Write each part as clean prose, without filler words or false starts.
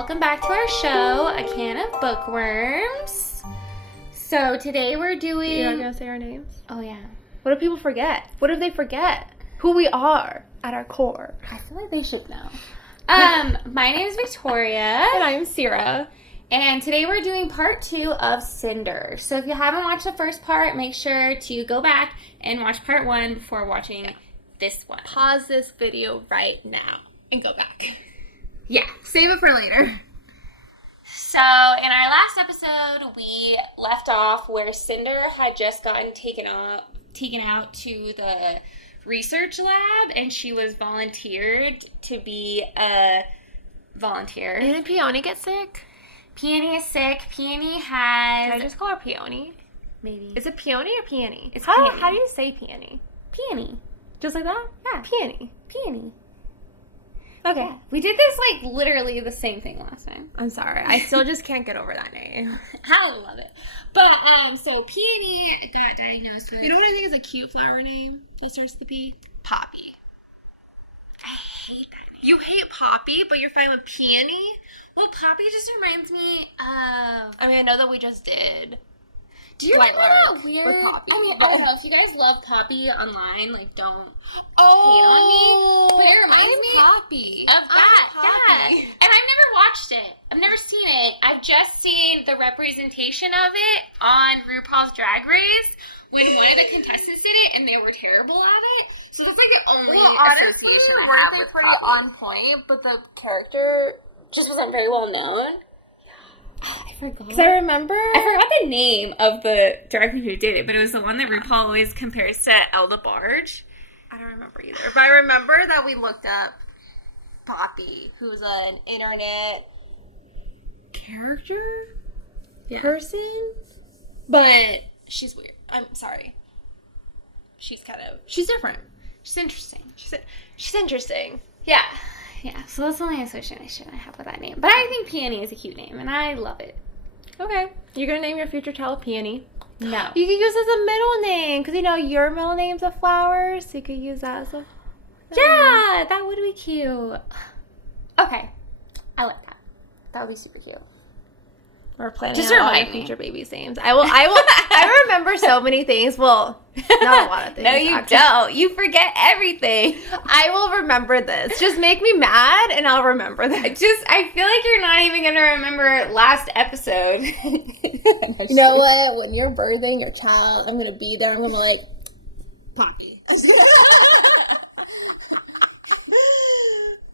welcome back to our show, A Can of Bookworms. So today we're doing... You're not going to say our names? Oh, yeah. What do people forget? What if they forget who we are at our core? I feel like they should know. My name is Victoria. And I'm Sierra. And today we're doing part 2 of Cinder. So if you haven't watched the first part, make sure to go back and watch part 1 before watching this one. Pause this video right now and go back. Yeah, save it for later. So, in our last episode, we left off where Cinder had just gotten taken out to the research lab, and she was volunteered to be a volunteer. And did Peony get sick? Peony is sick. Peony has... Can I just call her Peony? Maybe. Is it Peony or Peony? It's Peony. How do you say Peony? Peony. Just like that? Yeah. Peony. Peony. Okay. Yeah. We did this, literally the same thing last time. I'm sorry. I still just can't get over that name. I love it. But, so Peony got diagnosed with... You know what I think is a cute flower name that starts with the P? Poppy. I hate that name. You hate Poppy, but you're fine with Peony? Well, Poppy just reminds me of... I mean, I know that we just did. Do you remember that weird... with Poppy? I mean, I don't know. If you guys love Poppy online, don't hate Oh, on me. But it reminds me Poppy. of that. Poppy. Yeah. And I've never watched it. I've never seen it. I've just seen the representation of it on RuPaul's Drag Race when one of the contestants did it and they were terrible at it. So that's the only association I have with pretty Poppy. on point, but the character Just wasn't very well known. I forgot. Because I remember... I forgot the name of the drag queen who did it, but it was the one that RuPaul always compares to Elda Barge. I don't remember either. But I remember that we looked up Poppy, who's an internet character person. But she's weird. I'm sorry. She's different. She's interesting. She's interesting. Yeah. Yeah, so that's the only association I have with that name. But I think Peony is a cute name, and I love it. Okay. You're going to name your future child Peony? No. You could use it as a middle name, because, your middle name's a flower, so you could use that as a... Yeah, that would be cute. Okay. I like that. That would be super cute. We're planning Just out all remind your me. future baby's names. I will. I remember so many things. Well, not a lot of things. No, you actually. don't. You forget everything. I will remember this. Just make me mad, and I'll remember that. I feel like you're not even going to remember last episode. You know what? When you're birthing your child, I'm going to be there. I'm going to be like, Poppy.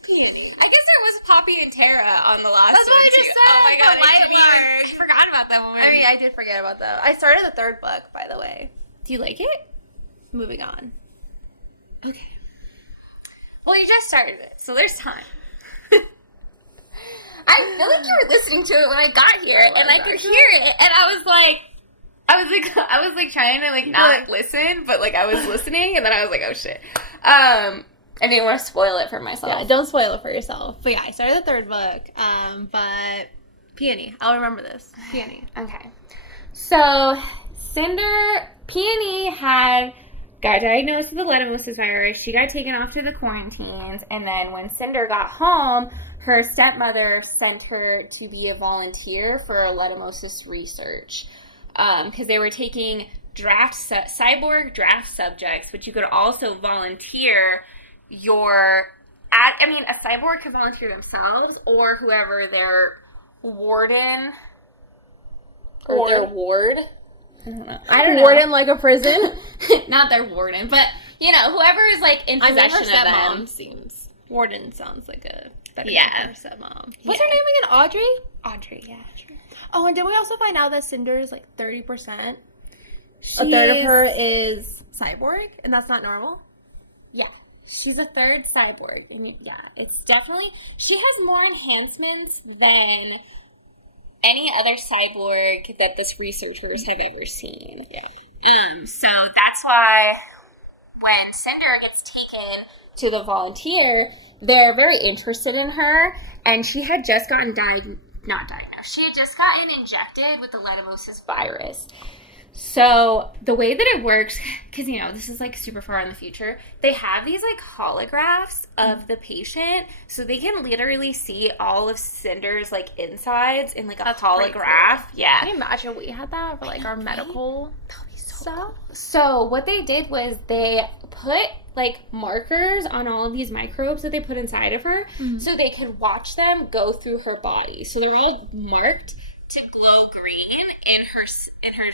Peony. I guess there was Poppy and Tara on the last That's what I just said. Oh my god, I forgot about that one. I mean, I did forget about that. I started the 3rd book, by the way. Do you like it? Moving on. Okay. Well, you just started it, so there's time. I feel like you were listening to it when I got here, and I could hear it, and I was trying to not listen, but I was listening, and then I was like, oh shit. I didn't want to spoil it for myself. Yeah, don't spoil it for yourself. But yeah, I started the 3rd book. But Peony, I'll remember this. Peony. Okay. So Peony got diagnosed with the leishmaniasis virus. She got taken off to the quarantines, and then when Cinder got home, her stepmother sent her to be a volunteer for leishmaniasis research because they were taking cyborg draft subjects, but you could also volunteer a cyborg could volunteer themselves or whoever their warden or their ward. I don't know. Warden like a prison? Not their warden, but whoever is in possession of them. Warden sounds like a better Yeah. name for her stepmom. What's her name again? Audrey? Audrey, yeah. Oh, and did we also find out that Cinder is 30%? She A third of her is cyborg, and that's not normal? Yeah. She's a third cyborg. And it's definitely... She has more enhancements than any other cyborg that the researchers have ever seen. Yeah. So that's why when Cinder gets taken to the volunteer, they're very interested in her, and she had just gotten not diagnosed. She had just gotten injected with the leishmaniasis virus. So the way that it works, because, you know, this is, like, super far in the future, they have these, like, holographs of the patient, so they can literally see all of Cinder's, like, insides in, like, a holograph. Cool. Yeah. Can you imagine we had that for, like, our medical stuff? So what they did was they put, like, markers on all of these microbes that they put inside of her, so they could watch them go through her body. So they're all marked to glow green in her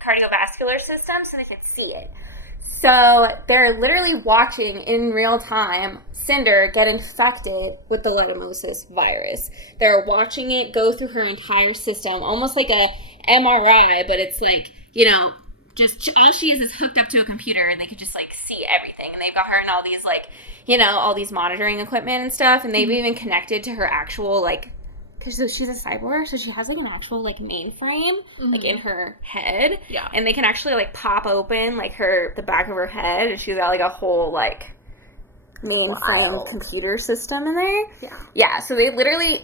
cardiovascular system, so they could see it. So they're literally watching in real time Cinder get infected with the leishmaniasis virus. They're watching it go through her entire system, almost like a MRI, but it's like, you know, just all she is hooked up to a computer, and they could just, like, see everything. And they've got her in all these, like, you know, all these monitoring equipment and stuff, and they've even connected to her actual, like, because she's a cyborg, so she has, like, an actual, like, mainframe, like, in her head. Yeah. And they can actually, like, pop open, like, the back of her head, and she's got, like, a whole, like, mainframe computer system in there. Yeah. Yeah, so they literally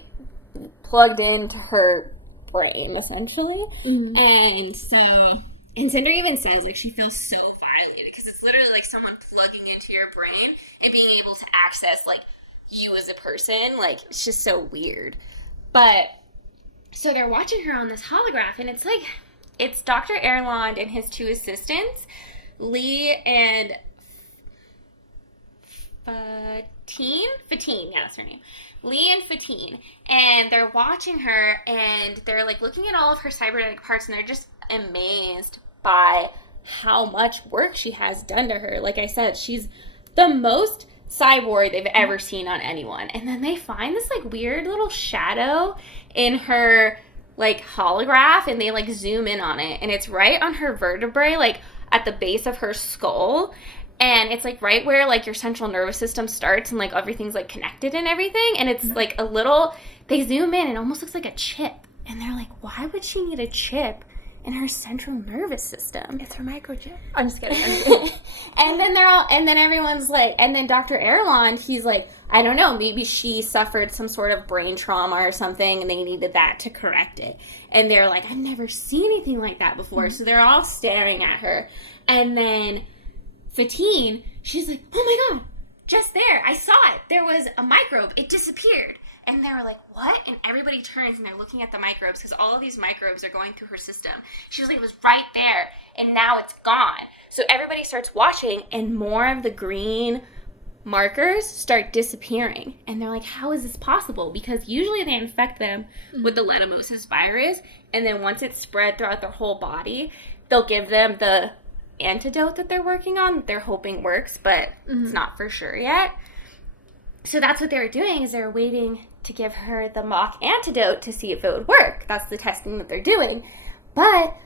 plugged into her brain, essentially. And Cinder even says, like, she feels so violated, because it's literally, like, someone plugging into your brain and being able to access, like, you as a person. Like, it's just so weird. But, so they're watching her on this holograph, and it's, like, it's Dr. Erland and his two assistants, Lee and Fatine, yeah, that's her name. Lee and Fatine. And they're watching her, and they're, like, looking at all of her cybernetic parts, and they're just amazed by how much work she has done to her. Like I said, she's the most cyborg they've ever seen on anyone. And then they find this, like, weird little shadow in her, like, holograph, and they, like, zoom in on it, and it's right on her vertebrae, like, at the base of her skull. And it's, like, right where, like, your central nervous system starts, and, like, everything's, like, connected and everything. And it's, like, a little, they zoom in, and it almost looks like a chip. And they're like, why would she need a chip in her central nervous system? It's her microchip. I'm just kidding. And then everyone's like, and then Dr. Erland, he's like, I don't know, maybe she suffered some sort of brain trauma or something, and they needed that to correct it. And they're like, I've never seen anything like that before. So they're all staring at her. And then Fatine, she's like, oh my God, just there, I saw it. There was a microbe. It disappeared. And they were like, what? And everybody turns, and they're looking at the microbes, because all of these microbes are going through her system. She was like, it was right there, and now it's gone. So everybody starts watching, and more of the green markers start disappearing. And they're like, how is this possible? Because usually they infect them with the leishmaniasis virus, and then once it's spread throughout their whole body, they'll give them the antidote that they're working on, that they're hoping works, but it's not for sure yet. So that's what they were doing, is they're waiting to give her the mock antidote to see if it would work. That's the testing that they're doing. But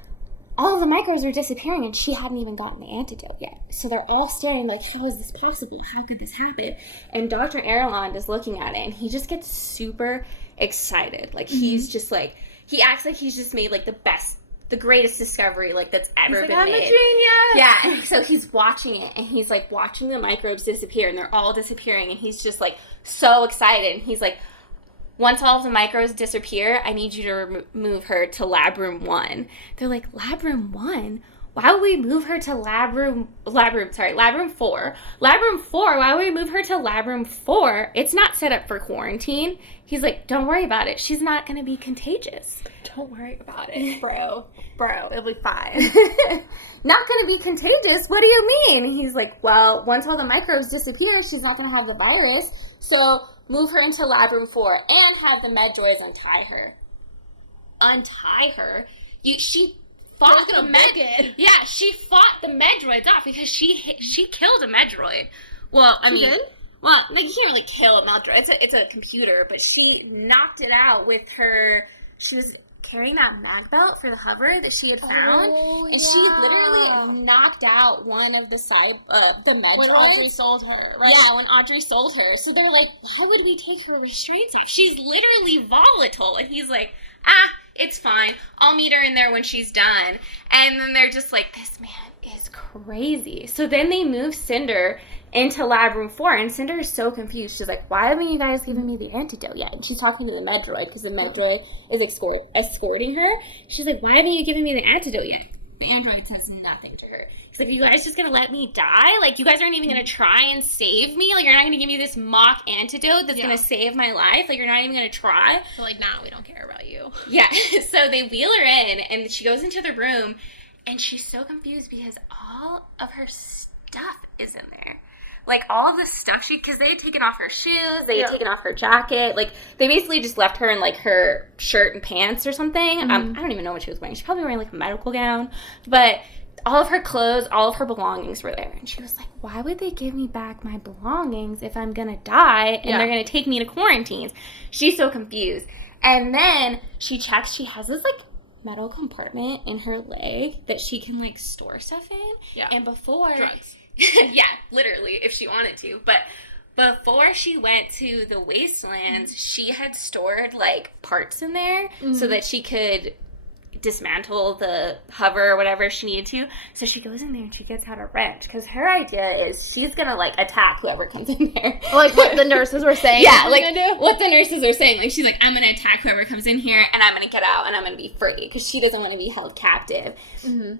all of the microbes are disappearing, and she hadn't even gotten the antidote yet. So they're all staring like, how is this possible? How could this happen? And Dr. Erland is looking at it, and he just gets super excited. Like, he's just like, he acts like he's just made, like, the greatest discovery, like, that's ever been I'm made. a genius! Yeah, and so he's watching it, and he's, like, watching the microbes disappear, and they're all disappearing, and he's just, like, so excited. And he's like, once all of the microbes disappear, I need you to move her to lab room 1. They're like, lab room 1? Why would we move her to lab room 4? Lab room 4, why would we move her to lab room 4? It's not set up for quarantine. He's like, don't worry about it. She's not going to be contagious. Don't worry about it, bro. Bro, it'll be fine. Not going to be contagious? What do you mean? He's like, well, once all the microbes disappear, she's not going to have the virus. So move her into lab room 4 and have the med droids untie her. Untie her? She fought the med. Yeah, she fought the med droids off because she killed a med droid. Well, I mean, well, like, you can't really kill a med droid. It's a computer, but she knocked it out with her. She was carrying that mag belt for the hover that she had found, and she literally knocked out one of the med droids. Audrey sold her, right? Yeah, when Audrey sold her. So they're like, why would we take her restraints off? She's literally volatile. And he's like, it's fine. I'll meet her in there when she's done. And then they're just like, this man is crazy. So then they move Cinder into lab room 4, and Cinder is so confused. She's like, why haven't you guys given me the antidote yet? And she's talking to the med droid, because the med droid is escorting her. She's like, why haven't you given me the antidote yet? The android says nothing to her. He's like, you guys just gonna let me die? Like, you guys aren't even gonna try and save me? Like, you're not gonna give me this mock antidote that's gonna save my life? Like, you're not even gonna try? They're like, nah, we don't care about you. Yeah. So they wheel her in, and she goes into the room, and she's so confused because all of her stuff is in there. Like, all of the stuff because they had taken off her shoes, they had taken off her jacket. Like, they basically just left her in, like, her shirt and pants or something. I don't even know what she was wearing. She's probably wearing, like, a medical gown. But all of her clothes, all of her belongings were there. And she was like, why would they give me back my belongings if I'm going to die and they're going to take me to quarantines? She's so confused. And then she checks. She has this, like, metal compartment in her leg that she can, like, store stuff in. Yeah. And before... Drugs. Yeah, literally, if she wanted to. But before she went to the wastelands, she had stored, like, parts in there so that she could dismantle the hover or whatever she needed to. So she goes in there and she gets out a wrench because her idea is she's going to, like, attack whoever comes in there. Like what the nurses were saying. Yeah, like what the nurses are saying. Like, she's like, I'm going to attack whoever comes in here and I'm going to get out and I'm going to be free because she doesn't want to be held captive. Mm-hmm.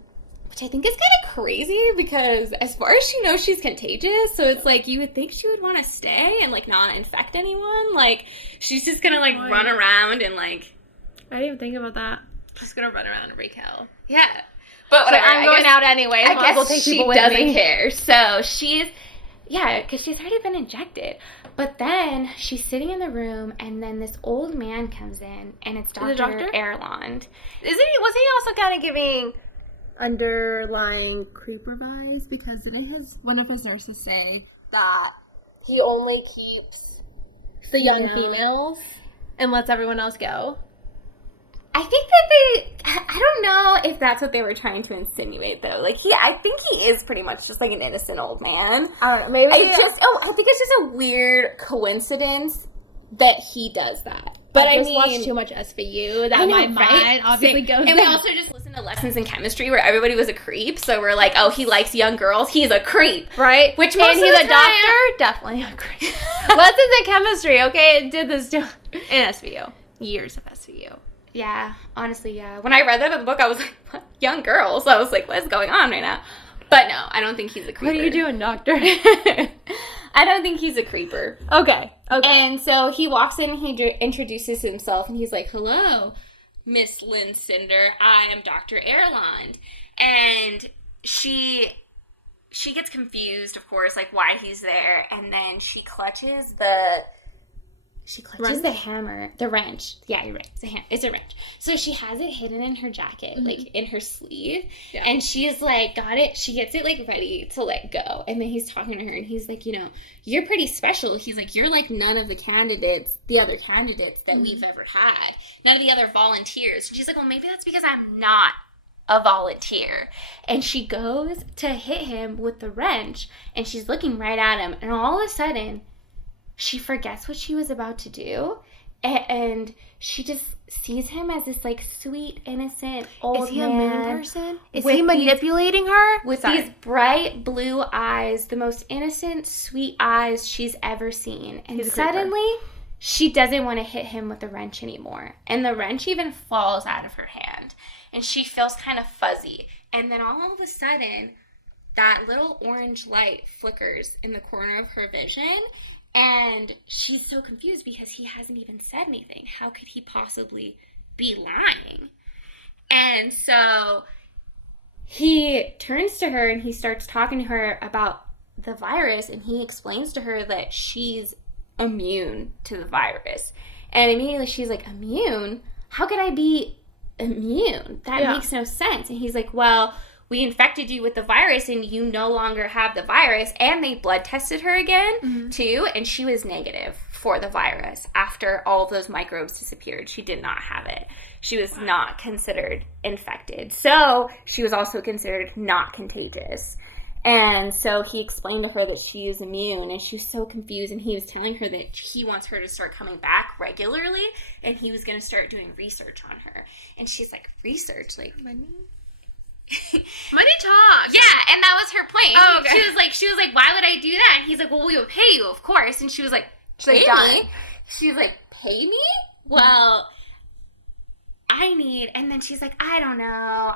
Which I think is kind of crazy because as far as she knows, she's contagious. So it's like you would think she would want to stay and, like, not infect anyone. Like, she's just going to, like, run around and, like... I didn't even think about that. Just going to run around and wreak hell. Yeah. But whatever. I'm going out anyway. I guess she doesn't care. So she's... Yeah, because she's already been injected. But then she's sitting in the room and then this old man comes in and it's Dr. Erland. Was he also kind of giving... underlying creeper vibes because didn't one of his nurses say that he only keeps the young females and lets everyone else go? I think that I don't know if that's what they were trying to insinuate though. Like I think he is pretty much just like an innocent old man. I don't know. Maybe I think it's just a weird coincidence that he does that. But I just watched too much SVU that my mind obviously goes. And we also just listened to lessons in chemistry where everybody was a creep. So we're like, oh, he likes young girls. He's a creep, right? Which most and of he's the a doctor, definitely a creep. Lessons in chemistry, okay? It did this too in SVU. Years of SVU. Yeah, honestly, yeah. When I read that in the book, I was like, what? Young girls. I was like, what is going on right now? But no, I don't think he's a creeper. What are you doing, doctor? I don't think he's a creeper. Okay. And so he walks in, he introduces himself, and he's like, hello, Miss Lynn Cinder. I am Dr. Erland. And she gets confused, of course, like why he's there. And then she clutches the hammer, the wrench. Yeah, you're right. It's a wrench. So she has it hidden in her jacket, like in her sleeve. Yeah. And she's like, got it. She gets it like ready to let go. And then he's talking to her and he's like, you're pretty special. He's like, you're like none of the other candidates that we've ever had. None of the other volunteers. And she's like, well, maybe that's because I'm not a volunteer. And she goes to hit him with the wrench and she's looking right at him. And all of a sudden, she forgets what she was about to do, and she just sees him as this, like, sweet, innocent old man. Is he a moon person? Is he manipulating her? With these bright blue eyes, the most innocent, sweet eyes she's ever seen. And suddenly, she doesn't want to hit him with the wrench anymore. And the wrench even falls out of her hand. And she feels kind of fuzzy. And then all of a sudden, that little orange light flickers in the corner of her vision. And she's so confused because he hasn't even said anything. How could he possibly be lying? And so he turns to her and he starts talking to her about the virus. And he explains to her that she's immune to the virus. And immediately she's like, immune? How could I be immune? That makes no sense. And he's like, well, we infected you with the virus and you no longer have the virus. And they blood tested her again, too. And she was negative for the virus after all of those microbes disappeared. She did not have it. She was not considered infected. So she was also considered not contagious. And so he explained to her that she is immune. And she was so confused. And he was telling her that he wants her to start coming back regularly. And he was going to start doing research on her. And she's like, research? Like, money? Money talk. Yeah, and that was her point. Oh, okay. She was like, why would I do that? And he's like, well, we would pay you, of course. And she was like, pay me? She was like, pay me? Well, I need, and then she's like, I don't know.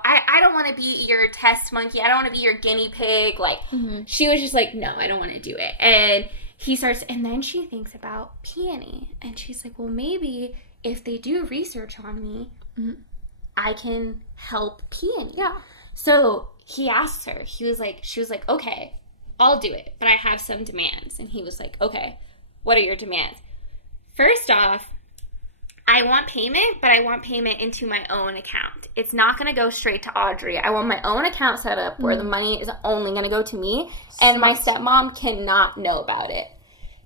I don't want to be your test monkey. I don't want to be your guinea pig. Like, she was just like, no, I don't want to do it. And he starts, and then she thinks about Peony. And she's like, well, maybe if they do research on me, I can help Peony. Yeah. So he asked her, she was like, okay, I'll do it, but I have some demands. And he was like, okay, what are your demands? First off, I want payment, but I want payment into my own account. It's not going to go straight to Audrey. I want my own account set up where the money is only going to go to me, and my stepmom cannot know about it.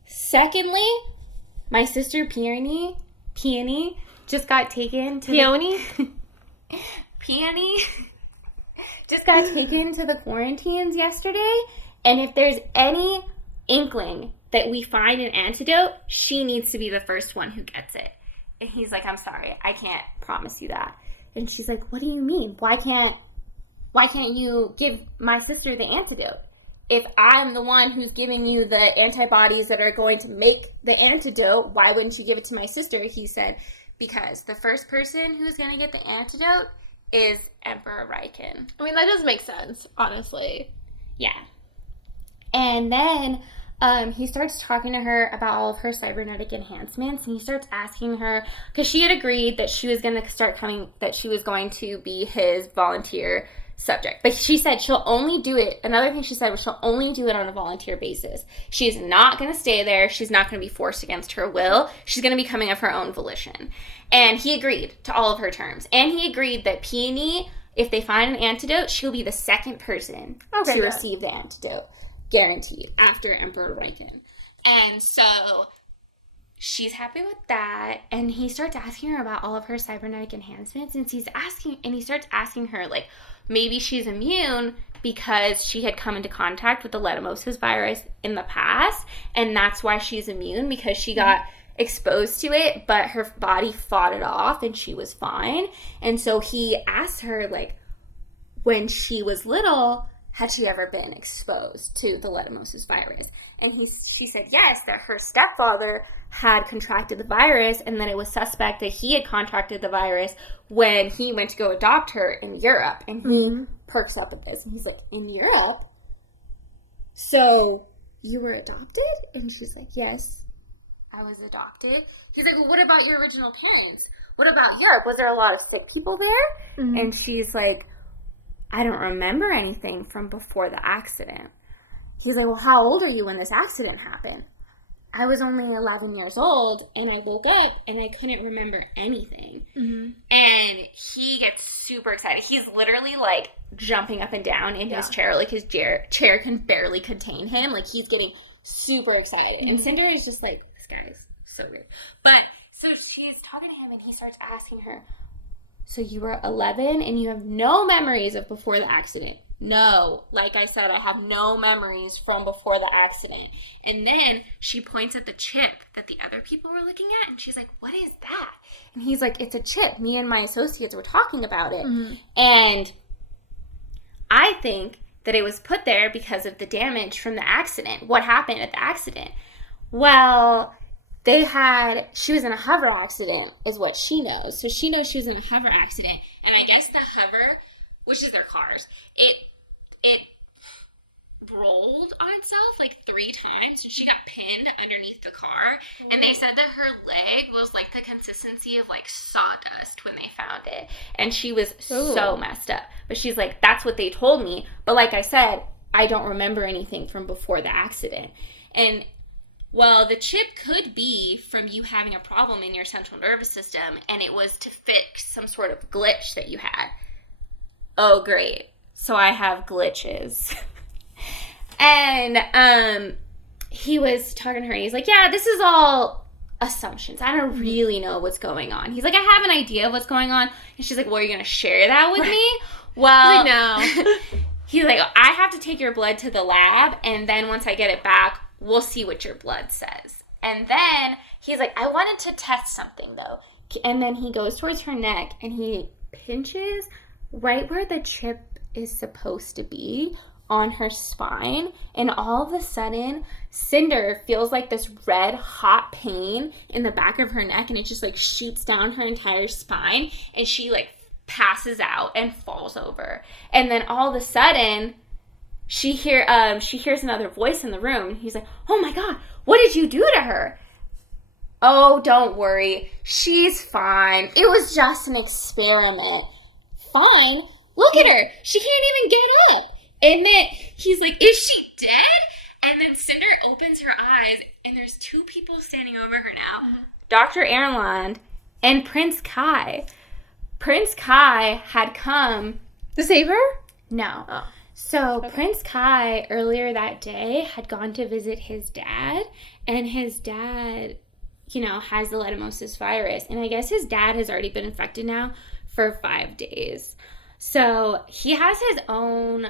Secondly, my sister Peony just got taken to Peony just got taken to the quarantines yesterday, and if there's any inkling that we find an antidote, she needs to be the first one who gets it. And he's like, I'm sorry, I can't promise you that. And she's like, what do you mean? Why can't you give my sister the antidote? If I'm the one who's giving you the antibodies that are going to make the antidote, why wouldn't you give it to my sister? He said, because the first person who's going to get the antidote is Emperor Riken. I mean, that does make sense, honestly. Yeah. And then he starts talking to her about all of her cybernetic enhancements, and he starts asking her, because she had agreed that she was going to be his volunteer subject. But she said she'll only do it, another thing she said was she'll only do it on a volunteer basis. She's not going to stay there. She's not going to be forced against her will. She's going to be coming of her own volition. And he agreed to all of her terms. And he agreed that Peony, if they find an antidote, she'll be the second person to receive the antidote. Guaranteed, after Emperor Riken. And so she's happy with that, and he starts asking her about all of her cybernetic enhancements, and he starts asking her, like, maybe she's immune because she had come into contact with the leishmaniasis virus in the past, and that's why she's immune, because she got exposed to it, but her body fought it off, and she was fine. And so he asked her, like, when she was little, had she ever been exposed to the leishmaniasis virus? And she said yes, that her stepfather had contracted the virus, and then it was suspect that he had contracted the virus when he went to go adopt her in Europe. And he perks up at this, and he's like, in Europe? So you were adopted? And she's like, yes, I was adopted. He's like, well, what about your original parents? What about Europe? Was there a lot of sick people there? And she's like, I don't remember anything from before the accident. He's like, well, how old are you when this accident happened? I was only 11 years old, and I woke up, and I couldn't remember anything. And he gets super excited. He's literally, like, jumping up and down in his chair. Like, his chair can barely contain him. Like, he's getting super excited. And Cinder is just like, this guy is so weird. But, so she's talking to him, and he starts asking her, so you were 11 and you have no memories of before the accident? No. Like I said, I have no memories from before the accident. And then she points at the chip that the other people were looking at, and she's like, what is that? And he's like, it's a chip. Me and my associates were talking about it. And I think that it was put there because of the damage from the accident. What happened at the accident? Well, she was in a hover accident, is what she knows. So she knows she was in a hover accident. And I guess the hover, which is their cars, it rolled on itself like 3 times. And she got pinned underneath the car. And they said that her leg was like the consistency of like sawdust when they found it. And she was so messed up. But she's like, that's what they told me. But like I said, I don't remember anything from before the accident. And well, the chip could be from you having a problem in your central nervous system, and it was to fix some sort of glitch that you had. Oh, great. So I have glitches. And he was talking to her, and he's like, yeah, this is all assumptions. I don't really know what's going on. He's like, I have an idea of what's going on. And she's like, well, are you going to share that with me? Well, no. He's like, I have to take your blood to the lab, and then once I get it back, we'll see what your blood says. And then he's like, I wanted to test something, though. And then he goes towards her neck, and he pinches right where the chip is supposed to be on her spine, and all of a sudden Cinder feels like this red hot pain in the back of her neck, and it just like shoots down her entire spine, and she like passes out and falls over. And then all of a sudden she hears another voice in the room, and he's like, oh my god, what did you do to her? Oh, don't worry, she's fine, it was just an experiment. Fine? Look at her, she can't even get up. And then he's like, is she dead? And then Cinder opens her eyes, and there's two people standing over her now. Dr. Erland and Prince Kai. Prince Kai had come... To save her? No. Oh. So Prince Kai, earlier that day, had gone to visit his dad, and his dad, has the leishmaniasis virus. And I guess his dad has already been infected now for 5 days. So he has his own...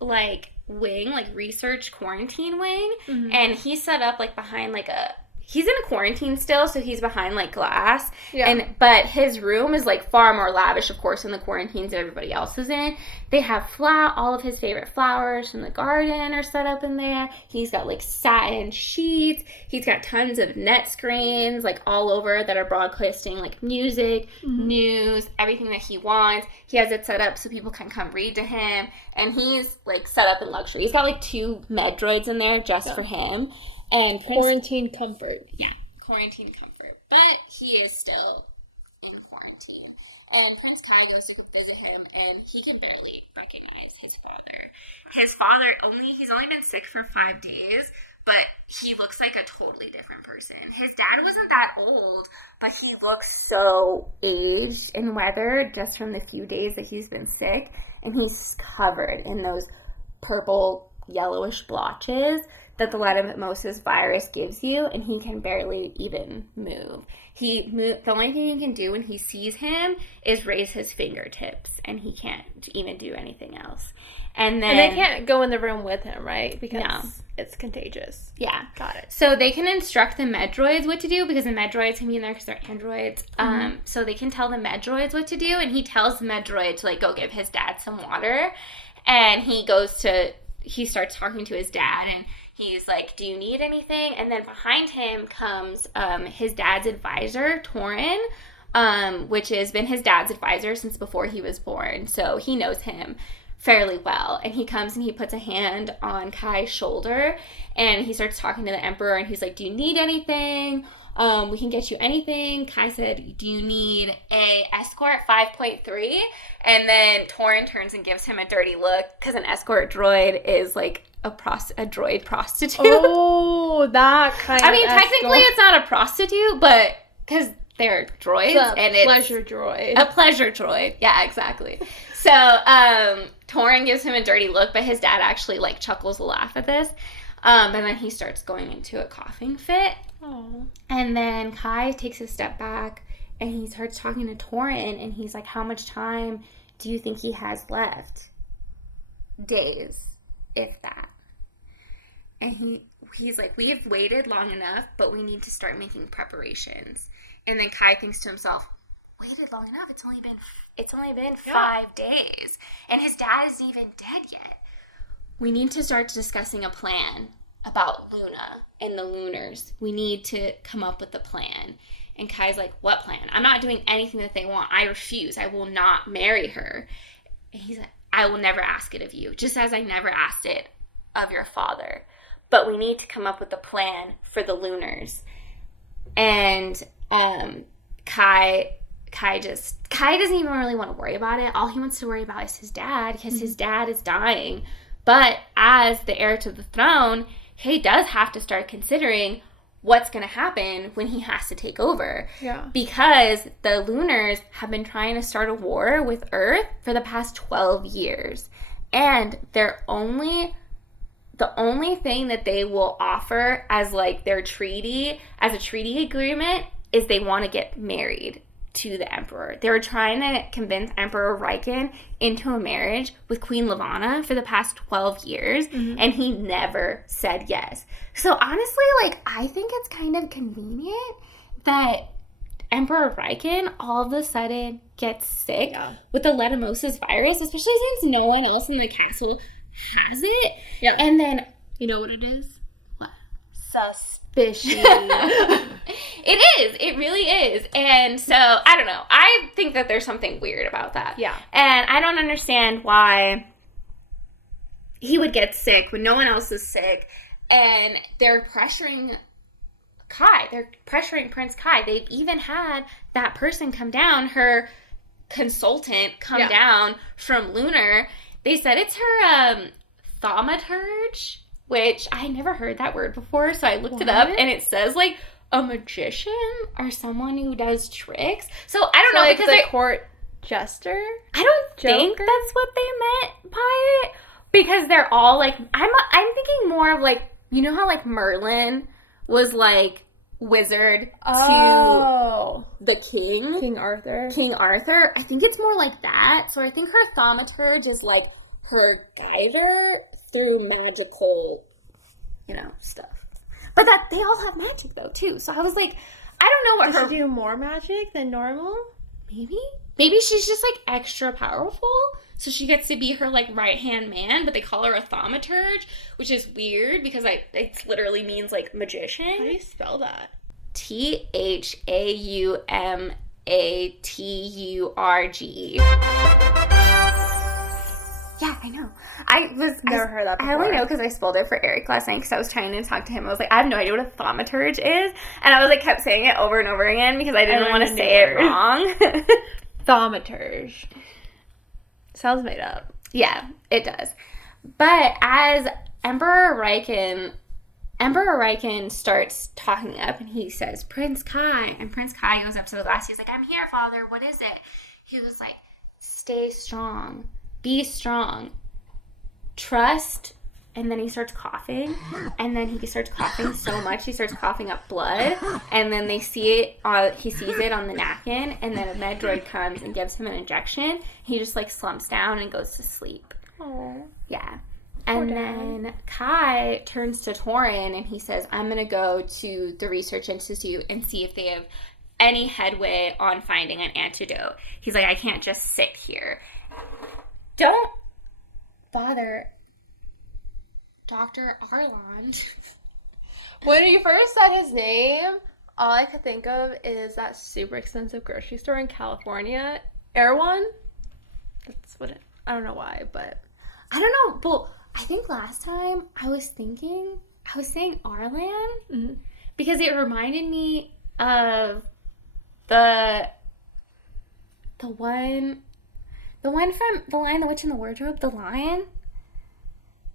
wing, research quarantine wing, and he's set up behind he's in a quarantine still, so he's behind glass, but his room is far more lavish, of course, than the quarantines that everybody else is in. They have all of his favorite flowers from the garden are set up in there. He's got satin sheets. He's got tons of net screens all over that are broadcasting music, news, everything that he wants. He has it set up so people can come read to him, and he's set up in luxury. He's got 2 med droids in there just for him. And quarantine comfort. Yeah, quarantine comfort. But he is still in quarantine. And Prince Kai goes to visit him, and he can barely recognize his father. His father, he's only been sick for 5 days, but he looks like a totally different person. His dad wasn't that old, but he looks so aged and weathered just from the few days that he's been sick. And he's covered in those purple, yellowish blotches that the leishmaniasis virus gives you, and he can barely even move. The only thing he can do when he sees him is raise his fingertips, and he can't even do anything else. And they can't go in the room with him, right? Because it's contagious. Yeah. Got it. So they can instruct the med droids what to do, because the med droids can be in there because they're androids. So they can tell the med droids what to do, and he tells the med droid to go give his dad some water. And he starts talking to his dad, and he's like, do you need anything? And then behind him comes his dad's advisor, Torin, which has been his dad's advisor since before he was born. So he knows him fairly well. And he comes and he puts a hand on Kai's shoulder, and he starts talking to the Emperor, and he's like, do you need anything? We can get you anything. Kai said, do you need a escort 5.3? And then Torin turns and gives him a dirty look, because an escort droid is a droid prostitute. Oh, that kind of technically it's not a prostitute, but because they're droids, and it's pleasure droid. A pleasure droid. Yeah, exactly. So Torin gives him a dirty look, but his dad actually chuckles a laugh at this. And then he starts going into a coughing fit. Aww. And then Kai takes a step back, and he starts talking to Torin, and he's like, how much time do you think he has left? Days, if that. And he's like, we have waited long enough, but we need to start making preparations. And then Kai thinks to himself, waited long enough? It's only been 5 days. And his dad isn't even dead yet. We need to start discussing a plan about Luna and the Lunars. We need to come up with a plan. And Kai's like, what plan? I'm not doing anything that they want. I refuse. I will not marry her. And he's like, I will never ask it of you, just as I never asked it of your father. But we need to come up with a plan for the Lunars. And Kai doesn't even really want to worry about it. All he wants to worry about is his dad, because his dad is dying. But as the heir to the throne, he does have to start considering what's going to happen when he has to take over. Yeah. Because the Lunars have been trying to start a war with Earth for the past 12 years. And the only thing that they will offer as their treaty, as a treaty agreement, is they want to get married to the Emperor. They were trying to convince Emperor Riken into a marriage with Queen Levana for the past 12 years, and he never said yes. So honestly, I think it's kind of convenient that Emperor Riken all of a sudden gets sick with the leishmaniasis virus, especially since no one else in the castle has it. Yeah. And then You know what it is? what? Suspicious. It is. It really is. And so, I don't know. I think that there's something weird about that. Yeah. And I don't understand why he would get sick when no one else is sick. And they're pressuring Kai. They're pressuring Prince Kai. They've even had that person come down, her consultant come down from Lunar. They said it's her thaumaturge, which I never heard that word before, so I looked it up, and it says, like, a magician or someone who does tricks. So I don't know, like because the court jester? I don't think that's what they meant by it, because they're all, like, I'm thinking more of, like, you know how, like, Merlin was, like, wizard to the king? King Arthur. King Arthur. I think it's more like that. So I think her thaumaturge is, like, her guider through magical, stuff. But that they all have magic, though, too. So I was like, I don't know what Does her... she do more magic than normal? Maybe she's just, like, extra powerful. So she gets to be her, like, right-hand man, but they call her a thaumaturge, which is weird because it literally means, like, magician. How do you spell that? Thaumaturge. Yeah, I know. Never heard that before. I only know because I spelled it for Eric last night because I was trying to talk to him. I was like, I have no idea what a thaumaturge is. And I was like, kept saying it over and over again because I didn't want to say it wrong. Thaumaturge. Sounds made up. Yeah, it does. But as Emperor Riken starts talking up and he says, Prince Kai. And Prince Kai goes up to the glass. He's like, I'm here, father. What is it? He was like, stay strong. Be strong. Trust. And then he starts coughing. And then he starts coughing so much, he starts coughing up blood. And then they see it, he sees it on the napkin. And then a med droid comes and gives him an injection. He just, like, slumps down and goes to sleep. Oh. Yeah. And then Kai turns to Torin and he says, I'm going to go to the Research Institute and see if they have any headway on finding an antidote. He's like, I can't just sit here. Don't bother Dr. Arland. When you first said his name, all I could think of is that super expensive grocery store in California, Erewhon. That's what I don't know why, but I don't know. But I think last time I was saying Arlan because it reminded me of the one from The Lion, the Witch, and the Wardrobe, the lion.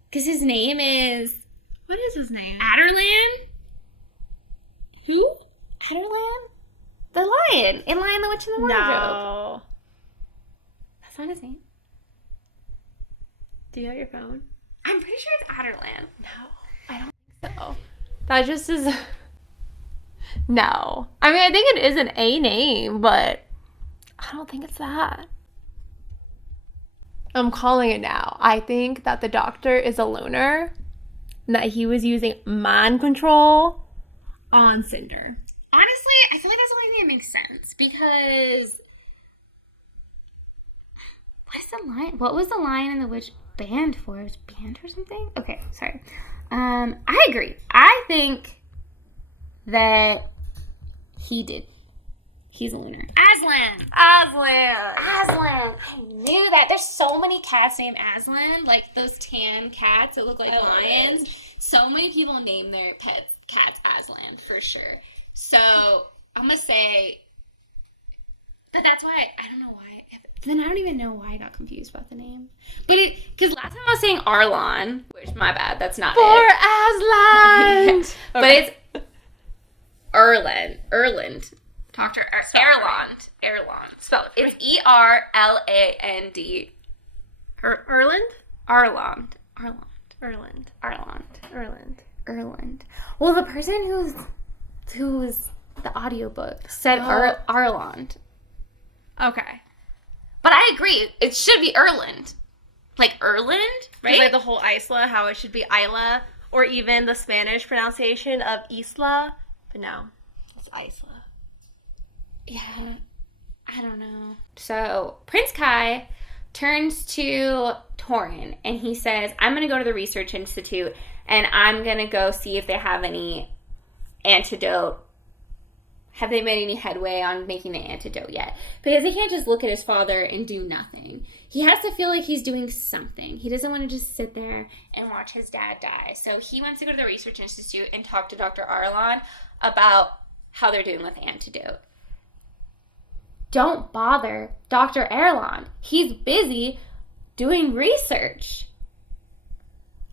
Because his name is... What is his name? Adderlan? Who? Adderlan? The lion. In Lion, the Witch, and the Wardrobe. No. That's not his name. Do you have your phone? I'm pretty sure it's Adderlan. No. I don't think so. That just is... No. I mean, I think it is an A name, but I don't think it's that. I'm calling it now. I think that the doctor is a lunar and that he was using mind control on Cinder. Honestly, I feel like that's the only thing that makes sense because what was the Lion and the Witch banned for? It was banned or something? Okay, sorry. I agree. I think that he did. He's a lunar. Aslan! I knew that. There's so many cats named Aslan. Like those tan cats that look like lions. So many people name their cats Aslan, for sure. So, I'm going to say... But that's why... I don't know why. Then I don't even know why I got confused about the name. But because last time I was saying Arlon, which, my bad, that's not For it. Aslan! Yeah. Okay. But it's Erland. Dr. Erland. Spell it. It's Erland. Erland. Well, the person who was the audiobook said Arland. Okay. But I agree. It should be Erland. Like Erland, right? Like the whole Isla, how it should be Isla, or even the Spanish pronunciation of Isla. But no, it's Isla. Yeah, I don't know. So, Prince Kai turns to Torin, and he says, I'm going to go to the Research Institute, and I'm going to go see if they have any antidote. Have they made any headway on making the antidote yet? Because he can't just look at his father and do nothing. He has to feel like he's doing something. He doesn't want to just sit there and watch his dad die. So he wants to go to the Research Institute and talk to Dr. Arlon about how they're doing with the antidote. Don't bother Dr. Arlon. He's busy doing research.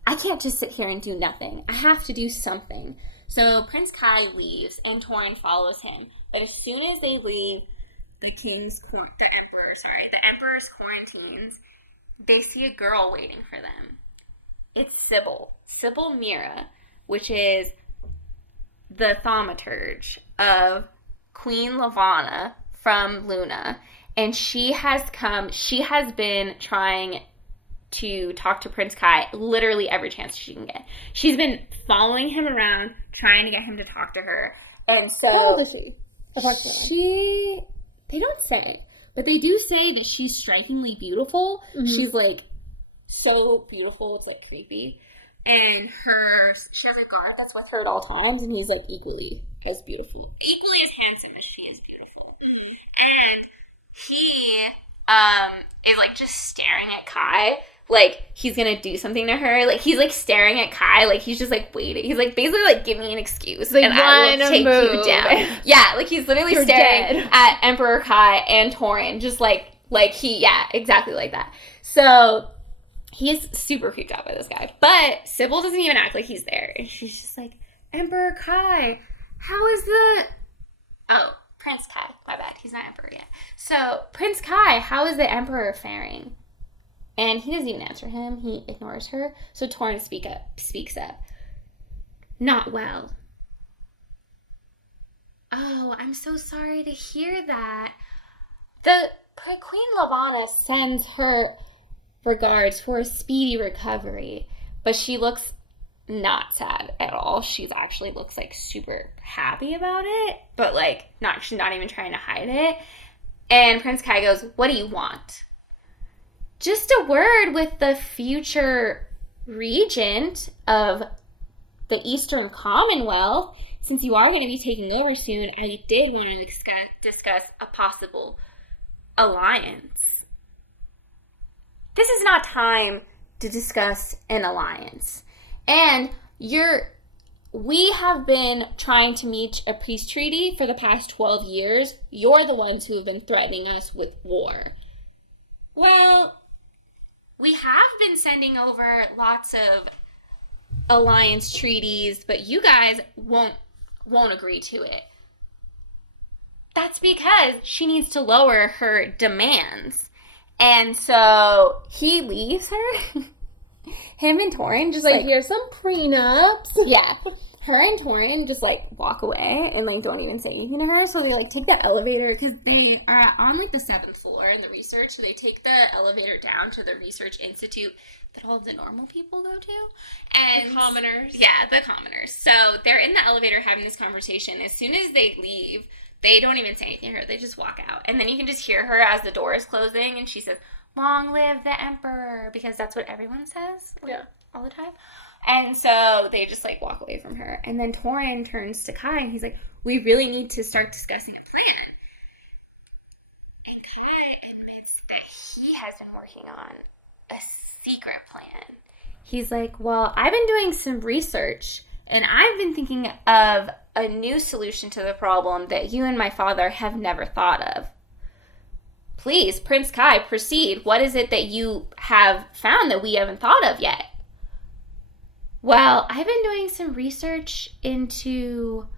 I can't just sit here and do nothing. I have to do something. So Prince Kai leaves and Torin follows him. But as soon as they leave the emperor's quarantines, they see a girl waiting for them. It's Sybil Mira, which is the thaumaturge of Queen Lavanna from Luna. And she has been trying to talk to Prince Kai literally every chance she can get. She's been following him around, trying to get him to talk to her. And so... How old is she? Approximately. They don't say, but they do say that she's strikingly beautiful. Mm-hmm. She's, like, so beautiful, it's, like, creepy. And she has a guard that's with her at all times, and he's, like, equally as beautiful. Equally as handsome as she is beautiful. And he is, like, just staring at Kai. Like, he's gonna do something to her. Like, he's, like, staring at Kai. Like, he's just, like, waiting. He's, like, basically, like, giving me an excuse. Like, and I will take you down. Yeah, like, he's literally staring at Emperor Kai and Torin. Just, exactly like that. So, he's super freaked out by this guy. But Sybil doesn't even act like he's there. And she's just like, Emperor Kai, how is the... Oh, Prince Kai. My bad. He's not Emperor yet. So, Prince Kai, how is the Emperor faring? And he doesn't even answer him. He ignores her. So Torin speaks up. Not well. Oh, I'm so sorry to hear that. The Queen Lavanna sends her regards for a speedy recovery. But she looks not sad at all. She actually looks like super happy about it. But like, she's not even trying to hide it. And Prince Kai goes, what do you want? Just a word with the future regent of the Eastern Commonwealth. Since you are going to be taking over soon, I did want to discuss a possible alliance. This is not time to discuss an alliance. And we have been trying to meet a peace treaty for the past 12 years. You're the ones who have been threatening us with war. Well, we have been sending over lots of alliance treaties, but you guys won't agree to it. That's because she needs to lower her demands. And so he leaves her. Him and Torin just like here's some prenups. Yeah. Her and Torin just, like, walk away and, like, don't even say anything to her. So they, like, take the elevator because they are on, like, the 7th floor in the research. So they take the elevator down to the Research Institute that all the normal people go to. And the commoners. Yeah, the commoners. So they're in the elevator having this conversation. As soon as they leave, they don't even say anything to her. They just walk out. And then you can just hear her as the door is closing. And she says, "Long live the Emperor," because that's what everyone says all the time. And so they just, like, walk away from her. And then Torin turns to Kai, and he's like, we really need to start discussing a plan. And Kai admits that he has been working on a secret plan. He's like, well, I've been doing some research, and I've been thinking of a new solution to the problem that you and my father have never thought of. Please, Prince Kai, proceed. What is it that you have found that we haven't thought of yet? Well, I've been doing some research into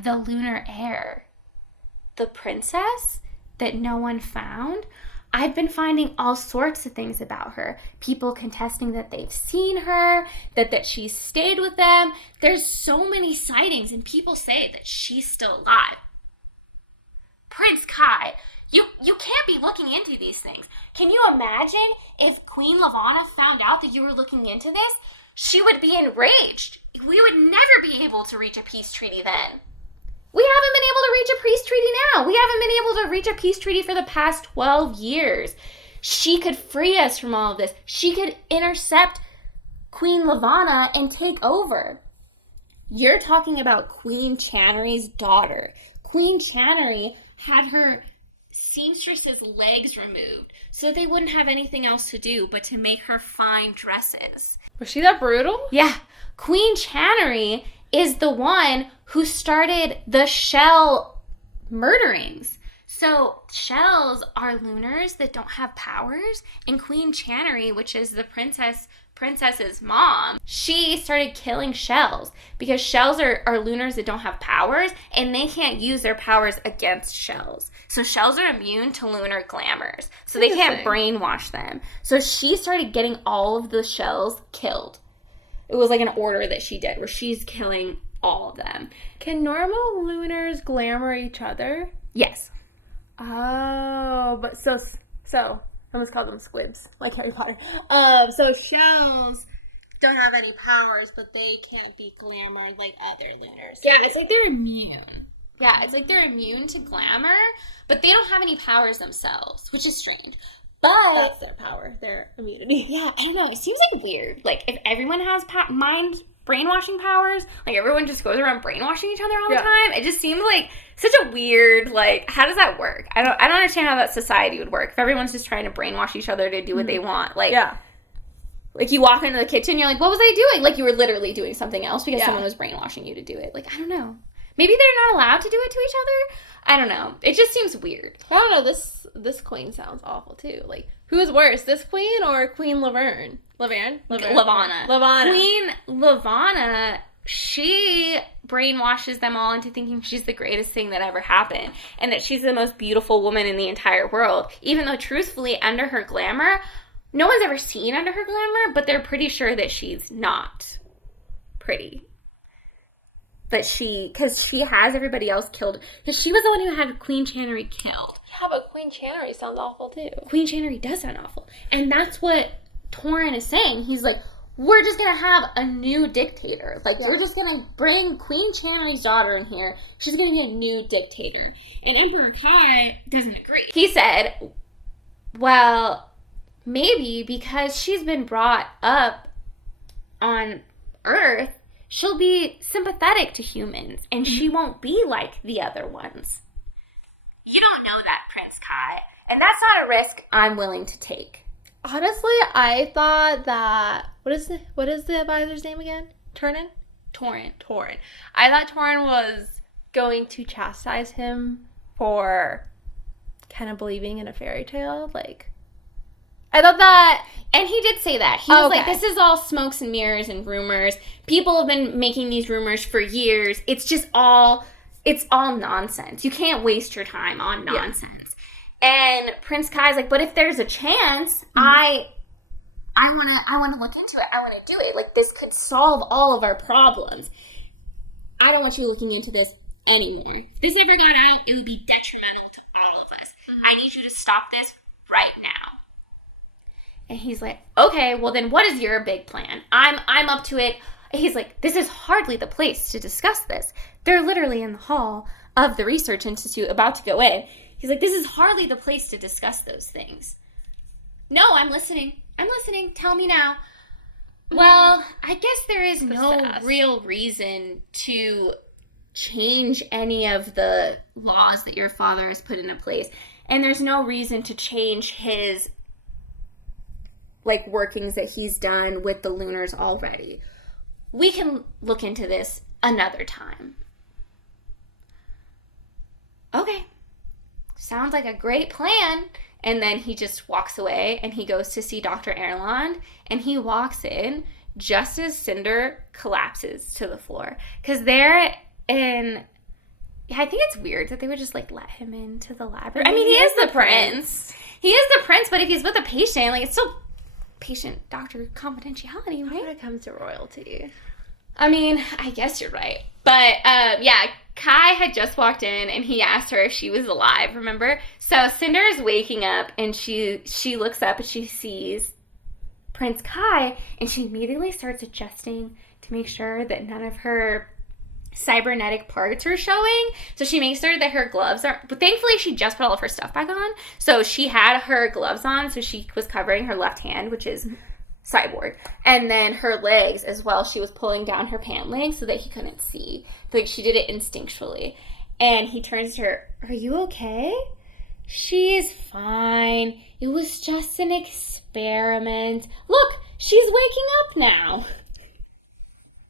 the lunar heir, the princess that no one found. I've been finding all sorts of things about her. People contesting that they've seen her, that she's stayed with them. There's so many sightings, and people say that she's still alive. Prince Kai, you can't be looking into these things. Can you imagine if Queen Lavanna found out that you were looking into this? She would be enraged. We would never be able to reach a peace treaty then. We haven't been able to reach a peace treaty now. We haven't been able to reach a peace treaty for the past 12 years. She could free us from all of this. She could intercept Queen Lavanna and take over. You're talking about Queen Channery's daughter. Queen Channery had her seamstress's legs removed so they wouldn't have anything else to do but to make her fine dresses. Was she that brutal? Yeah. Queen Channery is the one who started the shell murderings. So shells are lunars that don't have powers, and Queen Channery, which is the princess's mom, she started killing shells because shells are lunars that don't have powers, and they can't use their powers against shells. So shells are immune to lunar glamours, so they can't brainwash them. So she started getting all of the shells killed. It was like an order that she did where she's killing all of them. Can normal lunars glamour each other? Yes. Oh, but so I almost call them squibs, like Harry Potter. So shells don't have any powers, but they can't be glamored like other lunars. Yeah, it's like they're immune. Yeah, it's like they're immune to glamour, but they don't have any powers themselves, which is strange. But that's their power, their immunity. Yeah, I don't know. It seems like weird. Like, if everyone has mind brainwashing powers, like everyone just goes around brainwashing each other all the time, it just seems like such a weird, like, how does that work? I don't understand how that society would work if everyone's just trying to brainwash each other to do what they want. Like, like you walk into the kitchen, you're like, what was I doing? Like, you were literally doing something else because someone was brainwashing you to do it. Like, I don't know. Maybe they're not allowed to do it to each other. I don't know. It just seems weird. I don't know. This queen sounds awful too. Like, who is worse, this queen or Queen Lavanna? Queen Lavanna, she brainwashes them all into thinking she's the greatest thing that ever happened and that she's the most beautiful woman in the entire world. Even though, truthfully, under her glamour, no one's ever seen under her glamour, but they're pretty sure that she's not pretty. But because she has everybody else killed. Because she was the one who had Queen Channery killed. Yeah, but Queen Channery sounds awful too. Queen Channery does sound awful. And that's what Torrin is saying. He's like, we're just going to have a new dictator. Like, we're just going to bring Queen Channery's daughter in here. She's going to be a new dictator. And Emperor Kai doesn't agree. He said, well, maybe because she's been brought up on Earth, she'll be sympathetic to humans, and she won't be like the other ones. You don't know that, Prince Kai, and that's not a risk I'm willing to take. Honestly, I thought that... What is the advisor's name again? Torrin. I thought Torrin was going to chastise him for kind of believing in a fairy tale. Like, I thought that... And he did say that. He was like, this is all smokes and mirrors and rumors. People have been making these rumors for years. It's just all nonsense. You can't waste your time on nonsense. And Prince Kai's like, but if there's a chance, I want to look into it. I want to do it. Like, this could solve all of our problems. I don't want you looking into this anymore. If this ever got out, it would be detrimental to all of us. I need you to stop this right now. And he's like, okay, well then what is your big plan? I'm up to it. He's like, this is hardly the place to discuss this. They're literally in the hall of the research institute about to go in. He's like, this is hardly the place to discuss those things. No, I'm listening. Tell me now. Well, I guess there is no real reason to change any of the laws that your father has put into place. And there's no reason to change his workings that he's done with the lunars already. We can look into this another time. Okay. Sounds like a great plan. And then he just walks away and he goes to see Dr. Erland, and he walks in just as Cinder collapses to the floor. Because they're in... I think it's weird that they would just let him into the lab. I mean, he is the prince. He is the prince, but if he's with a patient, it's still patient-doctor confidentiality, right? When it comes to royalty. I mean, I guess you're right. But, Kai had just walked in, and he asked her if she was alive, remember? So Cinder is waking up, and she looks up, and she sees Prince Kai, and she immediately starts adjusting to make sure that none of her cybernetic parts were showing. So she makes sure that her gloves are, but thankfully she just put all of her stuff back on. So she had her gloves on, so she was covering her left hand, which is Cyborg. And then her legs as well, she was pulling down her pant legs so that he couldn't see. Like, she did it instinctually. And he turns to her, "Are you okay?" "She is fine. It was just an experiment. Look, she's waking up now."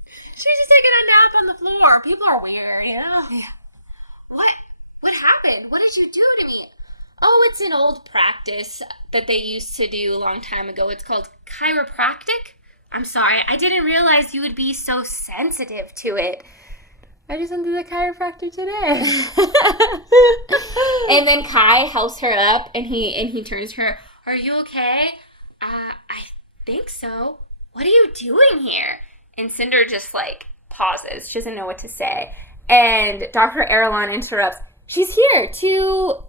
She's just taking a nap on the floor. People are weird, you know? What happened? What did you do to me? "Oh, it's an old practice that they used to do a long time ago. It's called chiropractic. I'm sorry, I didn't realize you would be so sensitive to it." I just went to the chiropractor today. And then Kai helps her up, and he turns to her, "Are you okay?" I think so. What are you doing here?" And Cinder just, like, pauses. She doesn't know what to say. And Dr. Erlon interrupts. "She's here to,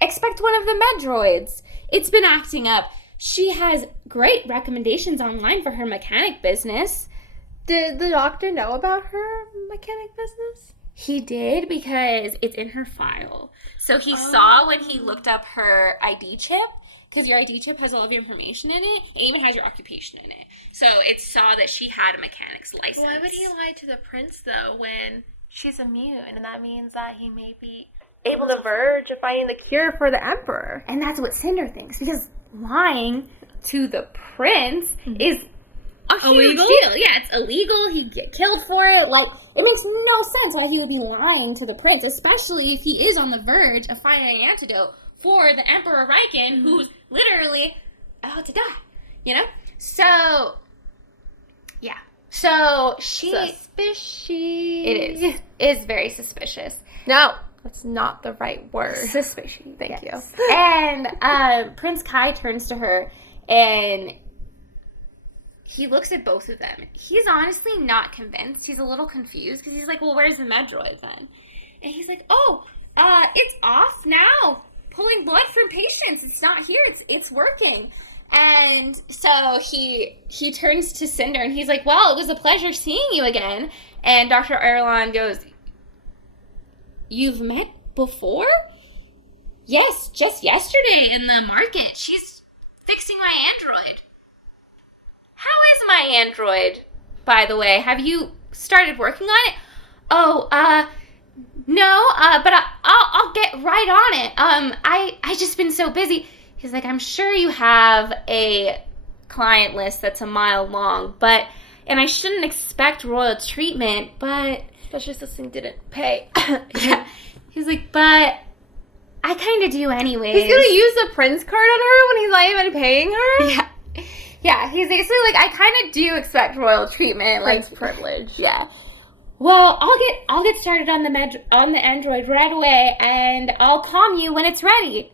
expect one of the Medroids. It's been acting up. She has great recommendations online for her mechanic business." Did the doctor know about her mechanic business? He did, because it's in her file. So he saw when he looked up her ID chip, because your ID chip has all of your information in it. It even has your occupation in it. So it saw that she had a mechanic's license. Why would he lie to the prince, though, when she's immune? And that means that he may be able to verge of finding the cure for the emperor. And that's what Cinder thinks, because lying to the prince is illegal? Yeah, it's illegal. He'd get killed for it. Like, it makes no sense why he would be lying to the prince, especially if he is on the verge of finding an antidote for the Emperor Riken, who's literally about to die, you know? So, yeah. So, Suspicious. It is very suspicious. No, that's not the right word. Suspicious. Thank you. And Prince Kai turns to her, and he looks at both of them. He's honestly not convinced. He's a little confused, because he's like, "Well, where's the Medroid then?" And he's like, "Oh, it's off now. Pulling blood from patients. It's not here. It's working." And so he turns to Cinder, and he's like, "Well, it was a pleasure seeing you again." And Dr. Erlon goes, "You've met before?" "Yes, just yesterday in the market. She's fixing my android." "How is my android, by the way? Have you started working on it?" "Oh, no, but I'll get right on it. I just been so busy." He's like, "I'm sure you have a client list that's a mile long, and I shouldn't expect royal treatment, but..." Especially since he didn't pay. Yeah. He's like, "But I kind of do anyways." He's gonna use the prince card on her when he's not even paying her? Yeah. Yeah, he's basically like, "I kind of do expect royal treatment, Prince like privilege." Yeah. "Well, I'll get started on the android right away, and I'll calm you when it's ready."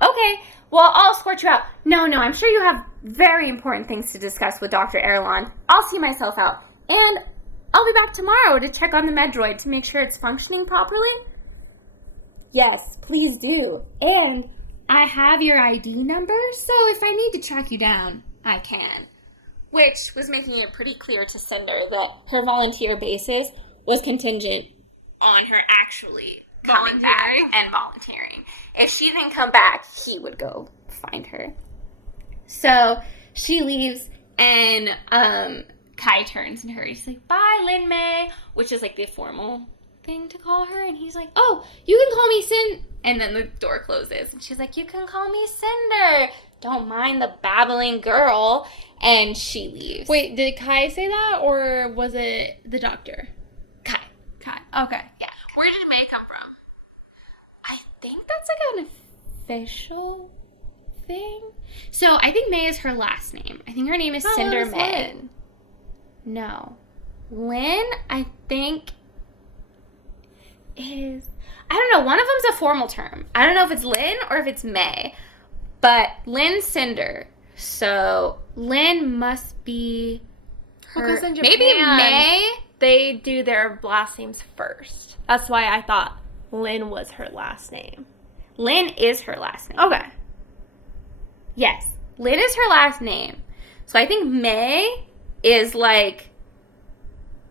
"Okay. Well, I'll escort you out." No, I'm sure you have very important things to discuss with Dr. Erlon. I'll see myself out, and I'll be back tomorrow to check on the Medroid to make sure it's functioning properly." "Yes, please do. And I have your ID number, so if I need to track you down, I can." Which was making it pretty clear to Cinder that her volunteer basis was contingent on her actually coming back and volunteering. If she didn't come back, he would go find her. So she leaves, and Kai turns and hurries. He's like, "Bye, Lin Mei," which is like the formal thing to call her. And he's like, "Oh, you can call me Cinder." And then the door closes, and she's like, "You can call me Cinder. Don't mind the babbling girl." And she leaves. Wait, did Kai say that, or was it the doctor? Kai. Okay. Yeah. Where did May come from? I think that's like an official thing. So I think May is her last name. I think her name is Cinder May. Lynn. No. Lynn, I think, is... I don't know. One of them's a formal term. I don't know if it's Lynn or if it's May. But Lynn Cinder. So Lynn must be her... Because in Japan, maybe May... they do their last names first. That's why I thought Lynn was her last name. Lynn is her last name. Okay. Yes. Lynn is her last name. So I think May is like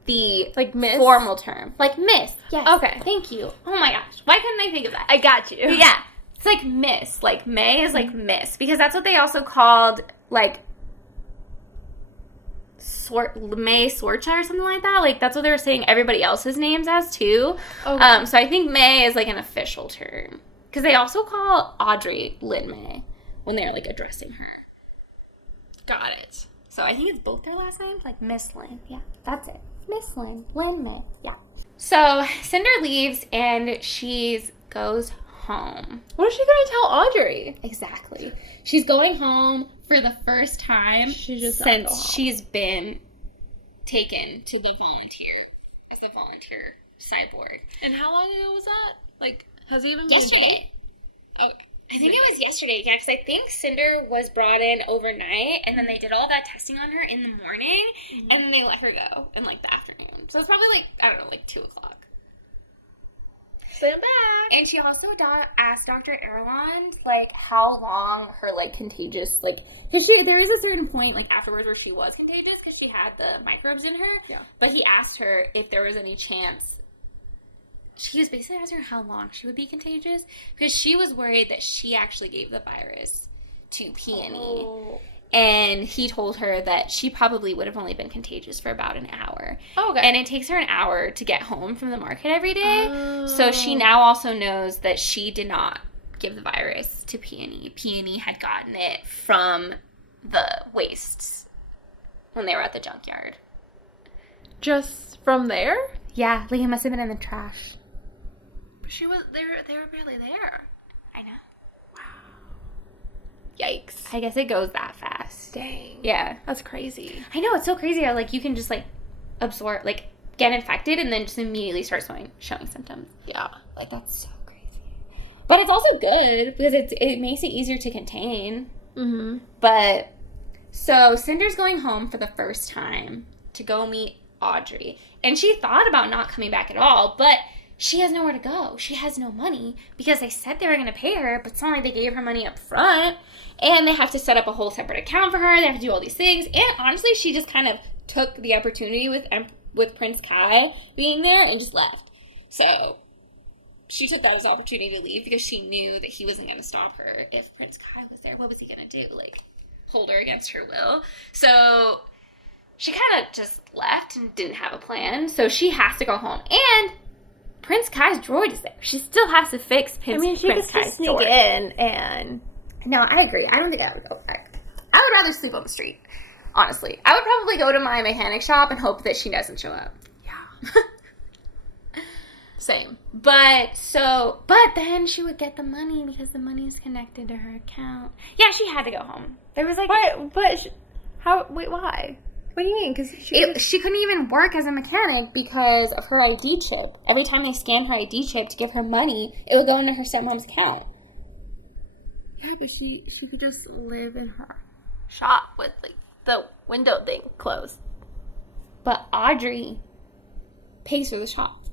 the Like miss? formal term. Like miss. Yes. Okay. Thank you. Oh my gosh. Why couldn't I think of that? I got you. Yeah. It's like miss. Like May is like miss. Because that's what they also called like May Sorcha or something like that. Like that's what they were saying everybody else's names as too. Okay. So I think May is like an official term. Because they also call Audrey Lynn May when they're like addressing her. Got it. So I think it's both their last names, like Miss Lynn. Yeah, that's it. Miss Lynn. Lynn May. Yeah. So Cinder leaves and she goes home. What is she going to tell Audrey? Exactly. She's going home for the first time She just since she's been taken to the volunteer as a volunteer cyborg. And how long ago was that? Like, has it even Yesterday. been? Okay. I think it was yesterday, yeah, because I think Cinder was brought in overnight, and then they did all that testing on her in the morning, and then they let her go in, like, the afternoon. So it's probably, like, I don't know, like 2 o'clock. Stand back. And she also asked Dr. Erland, like, how long her, like, contagious, like, because there is a certain point, like, afterwards where she was contagious because she had the microbes in her. Yeah. But he asked her if there was any chance. She was basically asking her how long she would be contagious because she was worried that she actually gave the virus to Peony. Oh. And he told her that she probably would have only been contagious for about an hour. Oh, okay. And it takes her an hour to get home from the market every day. Oh. So she now also knows that she did not give the virus to Peony. Peony had gotten it from the wastes when they were at the junkyard. Just from there? Yeah, like it must have been in the trash. They were barely there. I know. Yikes. I guess it goes that fast. Dang. Yeah. That's crazy. I know, it's so crazy how, like, you can just, like, absorb, like, get infected and then just immediately start showing symptoms. Yeah. Like, that's so crazy. But it's also good because it makes it easier to contain. Mm-hmm. But, so, Cinder's going home for the first time to go meet Audrey. And she thought about not coming back at all, but she has nowhere to go. She has no money because they said they were going to pay her, but it's not like they gave her money up front. And they have to set up a whole separate account for her. They have to do all these things. And honestly, she just kind of took the opportunity with Prince Kai being there and just left. So she took that as an opportunity to leave because she knew that he wasn't going to stop her if Prince Kai was there. What was he going to do? Like, hold her against her will? So she kind of just left and didn't have a plan. So she has to go home. And Prince Kai's droid is there. She still has to fix Prince Kai's sneak droid. in and... No, I agree. I don't think I would go back. I would rather sleep on the street, honestly. I would probably go to my mechanic shop and hope that she doesn't show up. Yeah. Same. But then she would get the money because the money is connected to her account. Yeah, she had to go home. There was like... Wait, why? What do you mean? Because she couldn't even work as a mechanic because of her ID chip. Every time they scanned her ID chip to give her money, it would go into her stepmom's account. Yeah, but she could just live in her shop with, like, the window thing closed. But Audrey pays for the shop.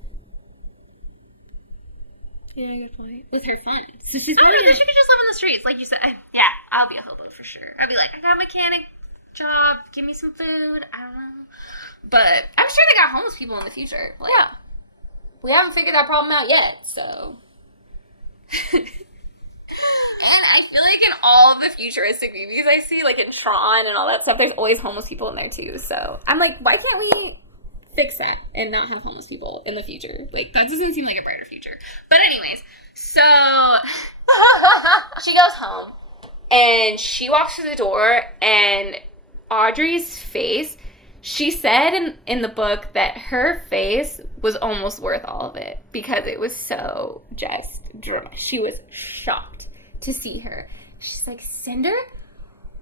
Yeah, good point. With her funds. So she's I don't know, she could just live in the streets, like you said. Yeah, I'll be a hobo for sure. I'd be like, I got a mechanic job, give me some food, I don't know. But I'm sure they got homeless people in the future. Like, Yeah. We haven't figured that problem out yet, so... And I feel like in all of the futuristic movies I see, like in Tron and all that stuff, there's always homeless people in there too. So I'm like, why can't we fix that and not have homeless people in the future? Like, that doesn't seem like a brighter future. But anyways, so she goes home and she walks through the door and Audrey's face, she said in the book that her face was almost worth all of it because it was so just dramatic. She was shocked to see her. She's like, Cinder?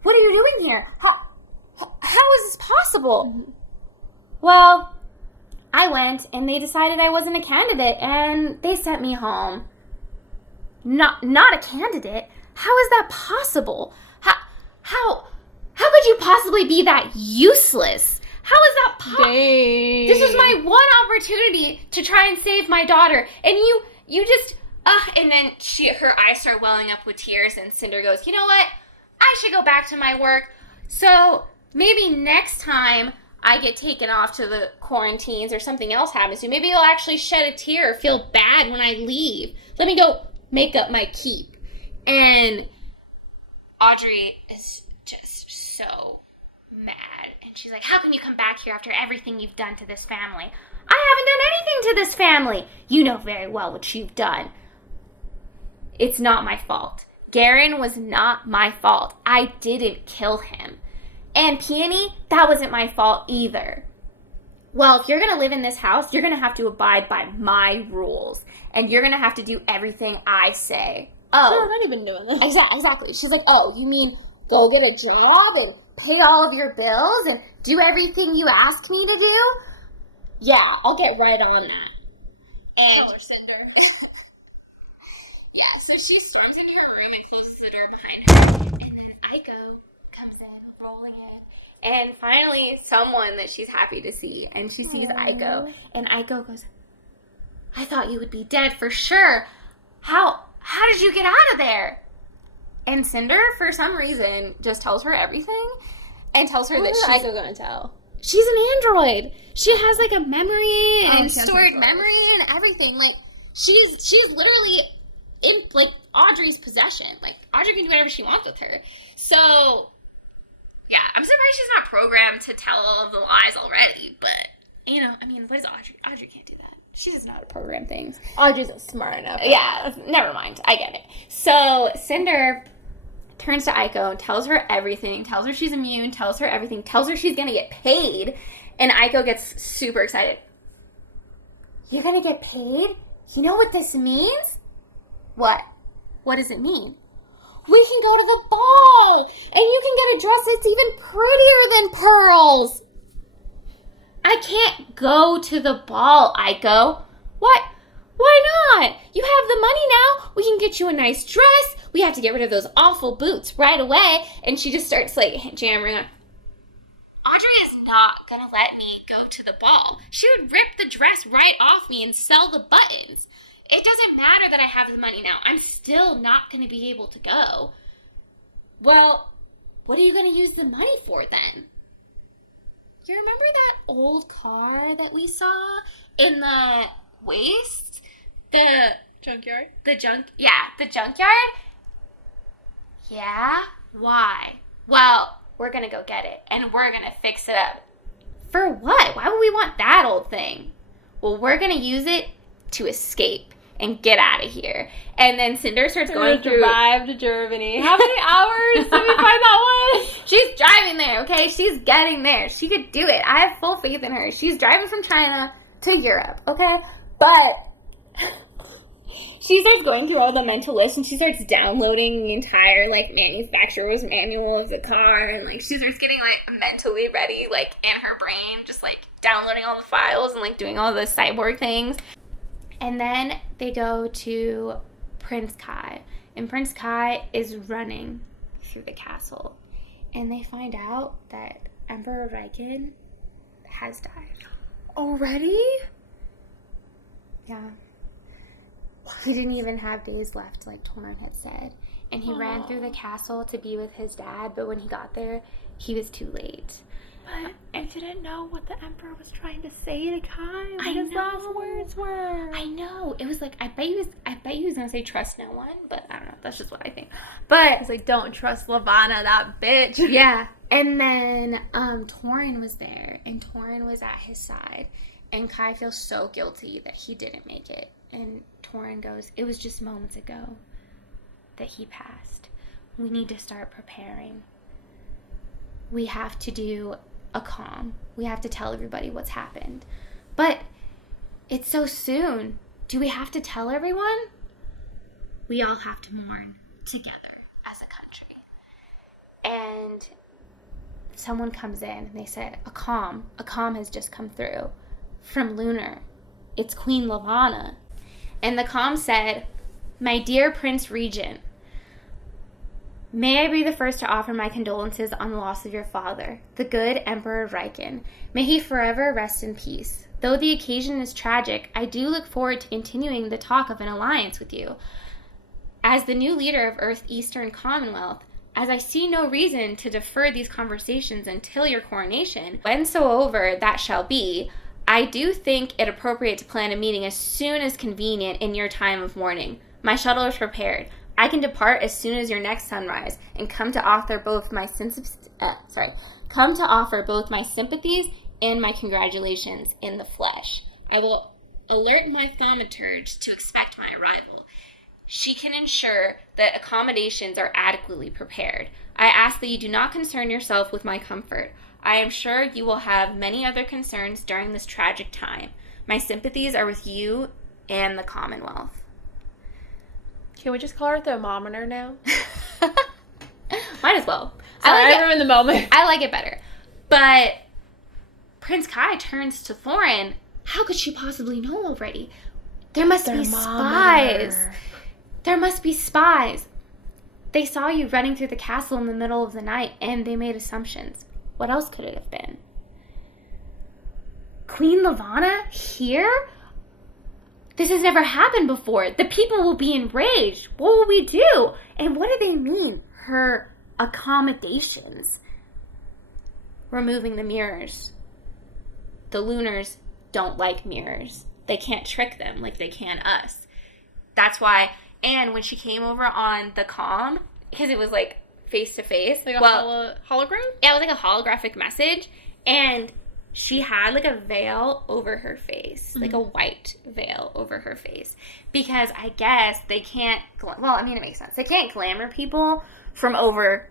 What are you doing here? How is this possible? Mm-hmm. Well, I went and they decided I wasn't a candidate and they sent me home. Not a candidate? How is that possible? How could you possibly be that useless? How is that possible? This was my one opportunity to try and save my daughter, and you just and then her eyes start welling up with tears, and Cinder goes, you know what? I should go back to my work. So maybe next time I get taken off to the quarantines or something else happens to me. Maybe I'll actually shed a tear or feel bad when I leave. Let me go make up my keep. And Audrey is just so mad. And she's like, how can you come back here after everything you've done to this family? I haven't done anything to this family. You know very well what you've done. It's not my fault. Garen was not my fault. I didn't kill him. And Peony, that wasn't my fault either. Well, if you're going to live in this house, you're going to have to abide by my rules. And you're going to have to do everything I say. Oh. Sure, I've already been doing this. Exactly. She's like, oh, you mean go get a job and pay all of your bills and do everything you asked me to do? Yeah, I'll get right on that. And Cinder. Yeah, so she storms into her room and closes the door behind her. And then Aiko comes in, rolling in. And finally, someone that she's happy to see. And she sees Aiko. And Aiko goes, I thought you would be dead for sure. How did you get out of there? And Cinder, for some reason, just tells her everything. And tells her that she's... What is Aiko going to tell? She's an android. She has, like, a memory and stored memory and everything. Like, she's literally in, like, Audrey's possession. Like, Audrey can do whatever she wants with her. So, yeah, I'm surprised she's not programmed to tell all of the lies already. But, you know, I mean, what is Audrey? Audrey can't do that. She doesn't know how to program things. Audrey's not smart enough. Yeah, never mind. I get it. So, Cinder turns to Aiko, tells her everything, tells her she's immune, tells her everything, tells her she's going to get paid. And Aiko gets super excited. You're going to get paid? You know what this means? What? What does it mean? We can go to the ball, and you can get a dress that's even prettier than pearls. I can't go to the ball, Aiko. What? Why not? You have the money now. We can get you a nice dress. We have to get rid of those awful boots right away. And she just starts, like, jammering on. Audrey is not going to let me go to the ball. She would rip the dress right off me and sell the buttons. It doesn't matter that I have the money now. I'm still not going to be able to go. Well, what are you going to use the money for then? You remember that old car that we saw in the waste? The junkyard? The junkyard? Yeah? Why? Well, we're going to go get it, and we're going to fix it up. For what? Why would we want that old thing? Well, we're going to use it to escape and get out of here. And then Cinder starts going through... drive to Germany. How many hours did we find that one? She's driving there, okay? She's getting there. She could do it. I have full faith in her. She's driving from China to Europe, okay? But... she starts going through all the mental lists, and she starts downloading the entire, like, manufacturer's manual of the car, and, like, she starts getting, like, mentally ready, like, in her brain, just, like, downloading all the files and, like, doing all the cyborg things. And then they go to Prince Kai, and Prince Kai is running through the castle, and they find out that Emperor Riken has died. Already? Yeah. He didn't even have days left, like Torin had said. And he ran through the castle to be with his dad, but when he got there, he was too late. But I didn't know what the Emperor was trying to say to Kai. What his last words were. I know. It was like, I bet he was going to say trust no one, but I don't know. That's just what I think. But he's like, don't trust Lavanna, that bitch. Yeah. And then Torin was there, and Torin was at his side. And Kai feels so guilty that he didn't make it. And Torin goes, it was just moments ago that he passed. We need to start preparing. We have to do a calm. We have to tell everybody what's happened. But it's so soon. Do we have to tell everyone? We all have to mourn together as a country. And someone comes in and they said, a calm has just come through from Lunar. It's Queen Lavanna. And the comm said, my dear Prince Regent, may I be the first to offer my condolences on the loss of your father, the good Emperor Riken. May he forever rest in peace. Though the occasion is tragic, I do look forward to continuing the talk of an alliance with you. As the new leader of Earth Eastern Commonwealth, as I see no reason to defer these conversations until your coronation, whensoever that shall be, I do think it appropriate to plan a meeting as soon as convenient in your time of mourning. My shuttle is prepared. I can depart as soon as your next sunrise, and come to offer both my sympathies and my congratulations in the flesh. I will alert my thaumaturge to expect my arrival. She can ensure that accommodations are adequately prepared. I ask that you do not concern yourself with my comfort. I am sure you will have many other concerns during this tragic time. My sympathies are with you and the Commonwealth. Can we just call her thermometer now? Might as well. Sorry, I ruined the moment. I like it better. But Prince Kai turns to Thorin. How could she possibly know already? There must be spies. There must be spies. They saw you running through the castle in the middle of the night, and they made assumptions. What else could it have been? Queen Lavanna here? This has never happened before. The people will be enraged. What will we do? And what do they mean? Her accommodations. Removing the mirrors. The Lunars don't like mirrors. They can't trick them like they can us. That's why, and when she came over on the comm, because it was like face to face. Like a hologram? Yeah, it was like a holographic message. And she had like a veil over her face, like a white veil over her face. Because I guess they can't, well, I mean, it makes sense. They can't glamour people from over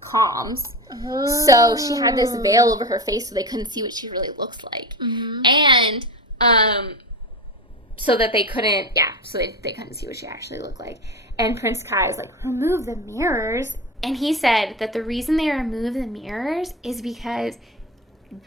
comms. Oh. So she had this veil over her face so they couldn't see what she really looks like. Mm-hmm. And so that they couldn't, so they couldn't see what she actually looked like. And Prince Kai is like, remove the mirrors. And he said that the reason they remove the mirrors is because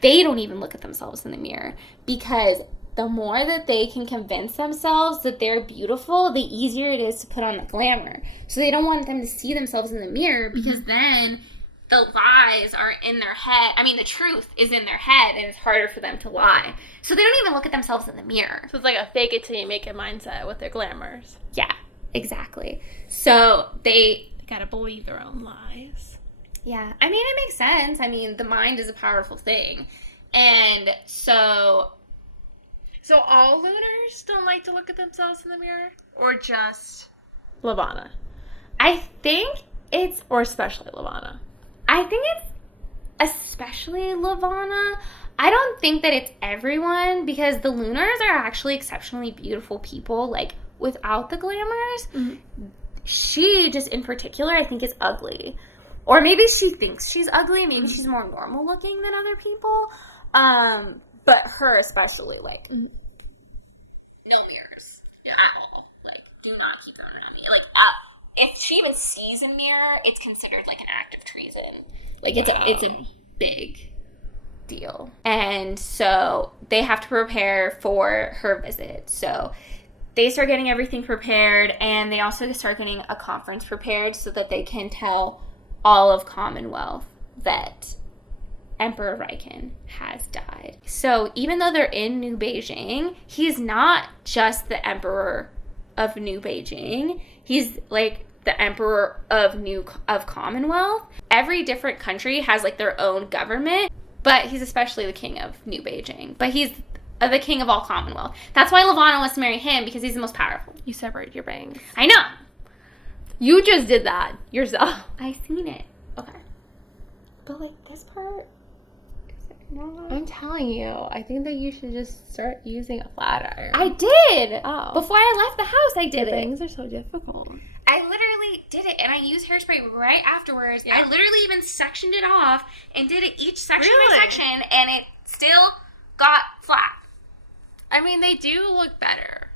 they don't even look at themselves in the mirror. Because the more that they can convince themselves that they're beautiful, the easier it is to put on the glamour. So they don't want them to see themselves in the mirror because then the lies are in their head. I mean, the truth is in their head, and it's harder for them to lie. So they don't even look at themselves in the mirror. So it's like a fake it till you make it mindset with their glamours. Yeah, exactly. So they gotta believe their own lies. Yeah, I mean, it makes sense. I mean, the mind is a powerful thing. And so all Lunars don't like to look at themselves in the mirror? Or just Lavanna? I think it's... Or especially Lavanna. I think it's especially Lavanna. I don't think that it's everyone, because the Lunars are actually exceptionally beautiful people, like, without the glamours. Mm-hmm. She, just in particular, I think is ugly. Or maybe she thinks she's ugly. Maybe she's more normal looking than other people. But her especially, like, no mirrors at all. Like, do not keep throwing it at me. Like, if she even sees a mirror, it's considered like an act of treason. Like, it's a big deal. And so they have to prepare for her visit. So they start getting everything prepared, and they also start getting a conference prepared so that they can tell all of Commonwealth that Emperor Riken has died. So even though they're in New Beijing, he's not just the Emperor of New Beijing. He's like the Emperor of Commonwealth. Every different country has like their own government, but he's especially the king of New Beijing. But he's the king of all Commonwealth. That's why Lavanna wants to marry him, because he's the most powerful. You separated your bangs. I know. You just did that yourself. I seen it. Okay. But like this part, I'm telling you, I think that you should just start using a flat iron. I did. Oh. Before I left the house, I did it. Things are so difficult. I literally did it, and I used hairspray right afterwards. Yeah. I literally even sectioned it off and did it each section by section, and it still got flat. I mean, they do look better.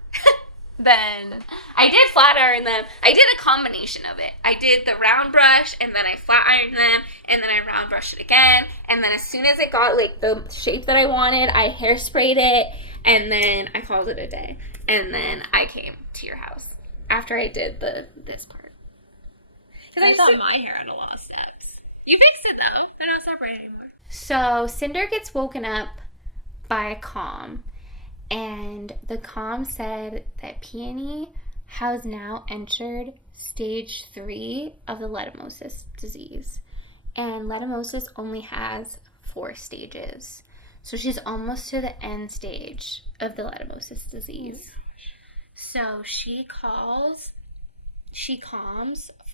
Then I did flat iron them. I did a combination of it. I did the round brush, and then I flat ironed them, and then I round brushed it again, and then as soon as it got like the shape that I wanted, I hairsprayed it, and then I called it a day. And then I came to your house after I did this part. Because I thought my hair had a lot of steps. You fixed it though. They're not separated anymore. So Cinder gets woken up by a comm. And the comm said that Peony has now entered stage 3 of the leishmaniasis disease. And leishmaniasis only has 4 stages. So she's almost to the end stage of the leishmaniasis disease. So she calms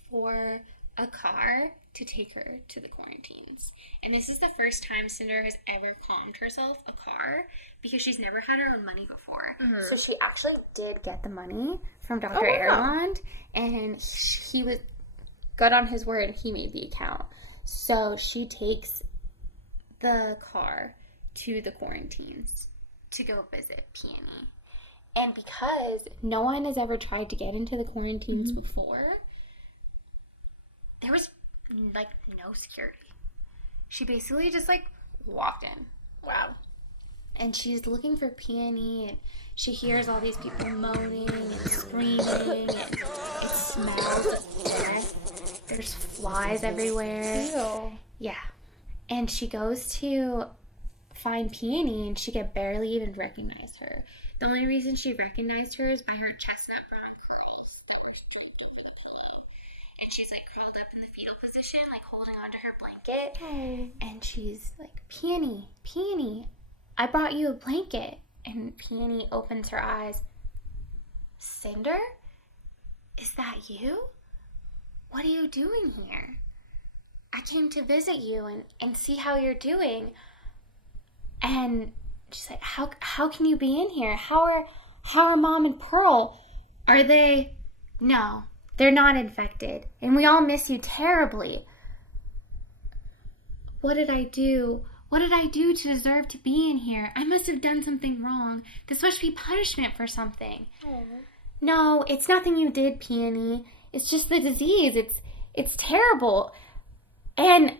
for a car to take her to the quarantines. And this is the first time Cinder has ever calmed herself a car because she's never had her own money before. Mm-hmm. So she actually did get the money from Dr. Erland, and he was good on his word and he made the account. So she takes the car to the quarantines to go visit Peony. And because no one has ever tried to get into the quarantines before, there was, like, no security. She basically just, like, walked in. Wow. And she's looking for Peony, and she hears all these people moaning and screaming, and it smells of death. There's flies everywhere. Ew. Yeah. And she goes to find Peony, and she can barely even recognize her. The only reason she recognized her is by her chestnut brown curls that were draped over the pillow. And she's, like, curled up in the fetal position, like, holding onto her blanket. Oh. And she's like, Peony, I brought you a blanket. And Peony opens her eyes. Cinder? Is that you? What are you doing here? I came to visit you and see how you're doing. And she's like, how can you be in here? How are Mom and Pearl? Are they? No, they're not infected. And we all miss you terribly. What did I do? What did I do to deserve to be in here? I must have done something wrong. This must be punishment for something. Aww. No, it's nothing you did, Peony. It's just the disease. It's terrible. And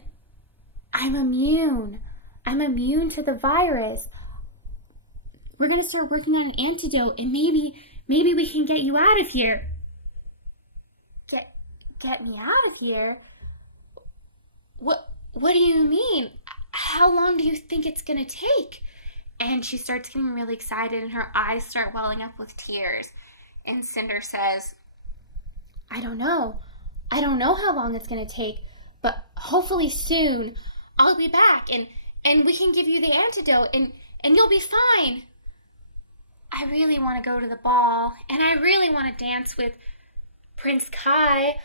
I'm immune. I'm immune to the virus. We're going to start working on an antidote, and maybe we can get you out of here. Get me out of here? What do you mean? How long do you think it's going to take? And she starts getting really excited, and her eyes start welling up with tears. And Cinder says, I don't know. I don't know how long it's going to take, but hopefully soon I'll be back, and we can give you the antidote, and you'll be fine. I really want to go to the ball, and I really want to dance with Prince Kai.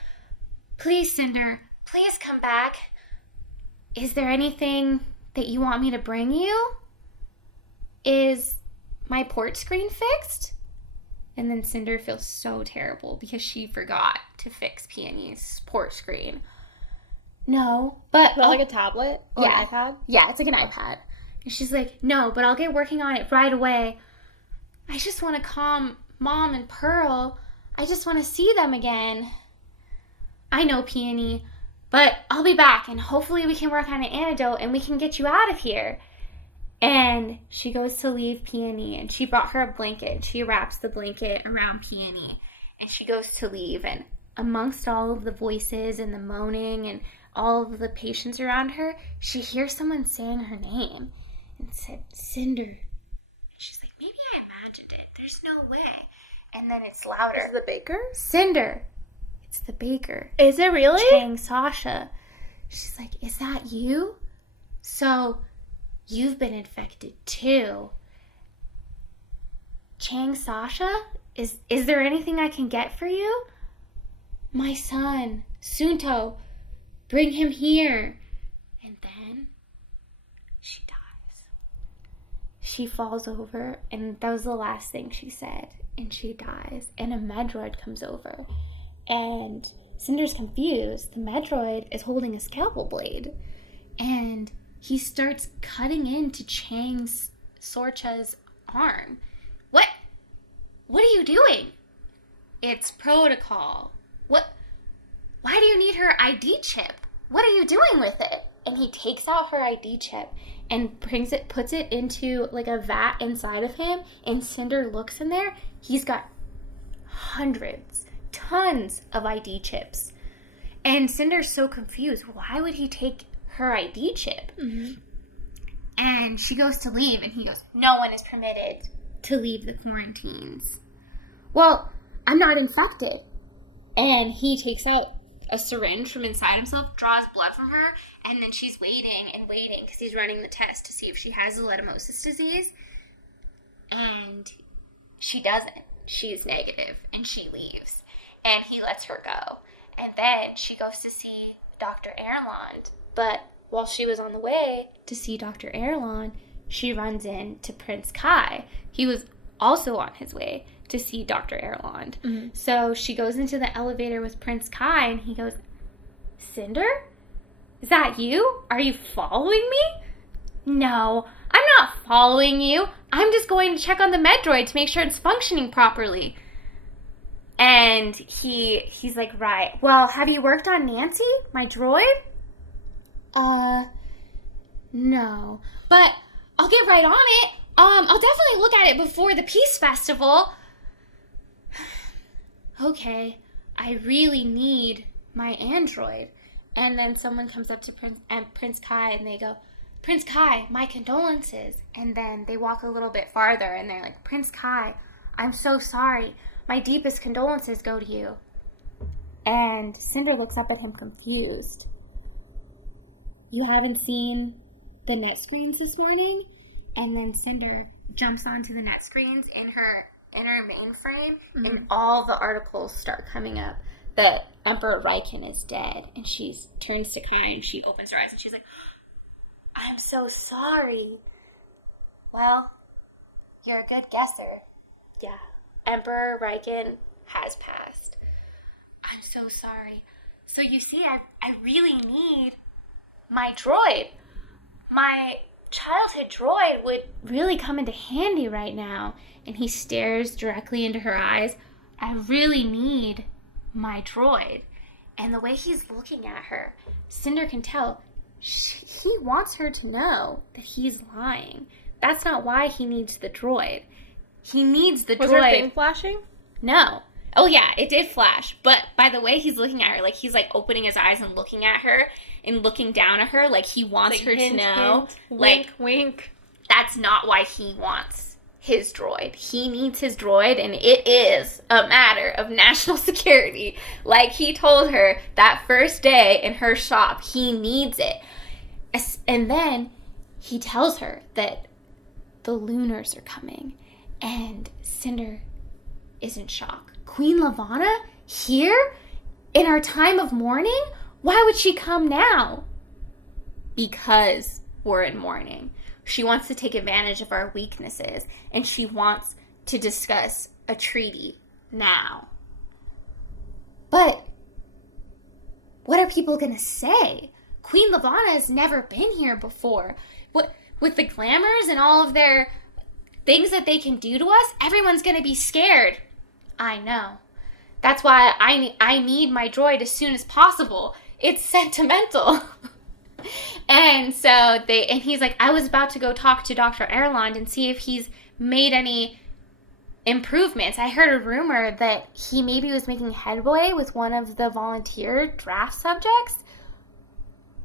Please, Cinder, please come back. Is there anything that you want me to bring you? Is my port screen fixed? And then Cinder feels so terrible because she forgot to fix Peony's port screen. No, but... Is that like a tablet? Or yeah, an iPad? Yeah, it's like an iPad. And she's like, no, but I'll get working on it right away. I just want to calm Mom and Pearl. I just want to see them again. I know, Peony, but I'll be back, and hopefully we can work on an antidote, and we can get you out of here. And she goes to leave Peony, and she brought her a blanket. She wraps the blanket around Peony, and she goes to leave. And amongst all of the voices and the moaning and all of the patients around her, she hears someone saying her name and said, Cinder. And she's like, maybe I imagined it. There's no way. And then it's louder. Is it the baker? Cinder. It's the baker. Is it really? Chang Sasha. She's like, is that you? So you've been infected too. Chang Sasha? Is there anything I can get for you? My son, Sunto. Bring him here. And then she dies. She falls over, and that was the last thing she said. And she dies. And a Medroid comes over. And Cinder's confused. The Medroid is holding a scalpel blade. And he starts cutting into Chang Sorcha's arm. What are you doing? It's protocol. Why do you need her ID chip? What are you doing with it? And he takes out her ID chip and puts it into like a vat inside of him. And Cinder looks in there. He's got tons of ID chips. And Cinder's so confused. Why would he take her ID chip? Mm-hmm. And she goes to leave, and he goes, no one is permitted to leave the quarantines. Well, I'm not infected. And he takes out a syringe from inside himself, draws blood from her, and then she's waiting and waiting because he's running the test to see if she has the leishmaniasis disease. And she doesn't. She's negative, and she leaves. And he lets her go. And then she goes to see Dr. Erland. But while she was on the way to see Dr. Erland, she runs into Prince Kai. He was also on his way to see Dr. Erland. Mm-hmm. So she goes into the elevator with Prince Kai, and he goes, Cinder? Is that you? Are you following me? No, I'm not following you. I'm just going to check on the med droid to make sure it's functioning properly. And he's like, right. Well, have you worked on Nancy, my droid? No. But I'll get right on it. I'll definitely look at it before the Peace Festival. Okay, I really need my android. And then someone comes up to Prince Kai and they go, Prince Kai, my condolences. And then they walk a little bit farther and they're like, Prince Kai, I'm so sorry. My deepest condolences go to you. And Cinder looks up at him confused. You haven't seen the net screens this morning? And then Cinder jumps onto the net screens in her mainframe, and all the articles start coming up that Emperor Riken is dead. And she turns to Kai and she opens her eyes and she's like, I'm so sorry. Well, you're a good guesser. Yeah. Emperor Riken has passed. I'm so sorry. So you see, I really need my droid. My childhood droid would really come into handy right now. And he stares directly into her eyes. I really need my droid. And the way he's looking at her, Cinder can tell he wants her to know that he's lying. That's not why he needs the droid. He needs the droid. Was her thing flashing? No. Oh, yeah, it did flash. But by the way he's looking at her, like, he's, like, opening his eyes and looking at her and looking down at her, like, he wants her to know. Hint, wink, wink. That's not why he wants his droid. He needs his droid, and it is a matter of national security. Like he told her that first day in her shop, he needs it. And then he tells her that the Lunars are coming, and Cinder is in shock. Queen Lavanna? Here? In our time of mourning? Why would she come now? Because we're in mourning. She wants to take advantage of our weaknesses, and she wants to discuss a treaty now. But what are people going to say? Queen Lavanna has never been here before. What, with the glamours and all of their things that they can do to us, everyone's going to be scared. I know. That's why I need my droid as soon as possible. It's sentimental. And so he's like, I was about to go talk to Dr. Erland and see if he's made any improvements. I heard a rumor that he maybe was making headway with one of the volunteer draft subjects.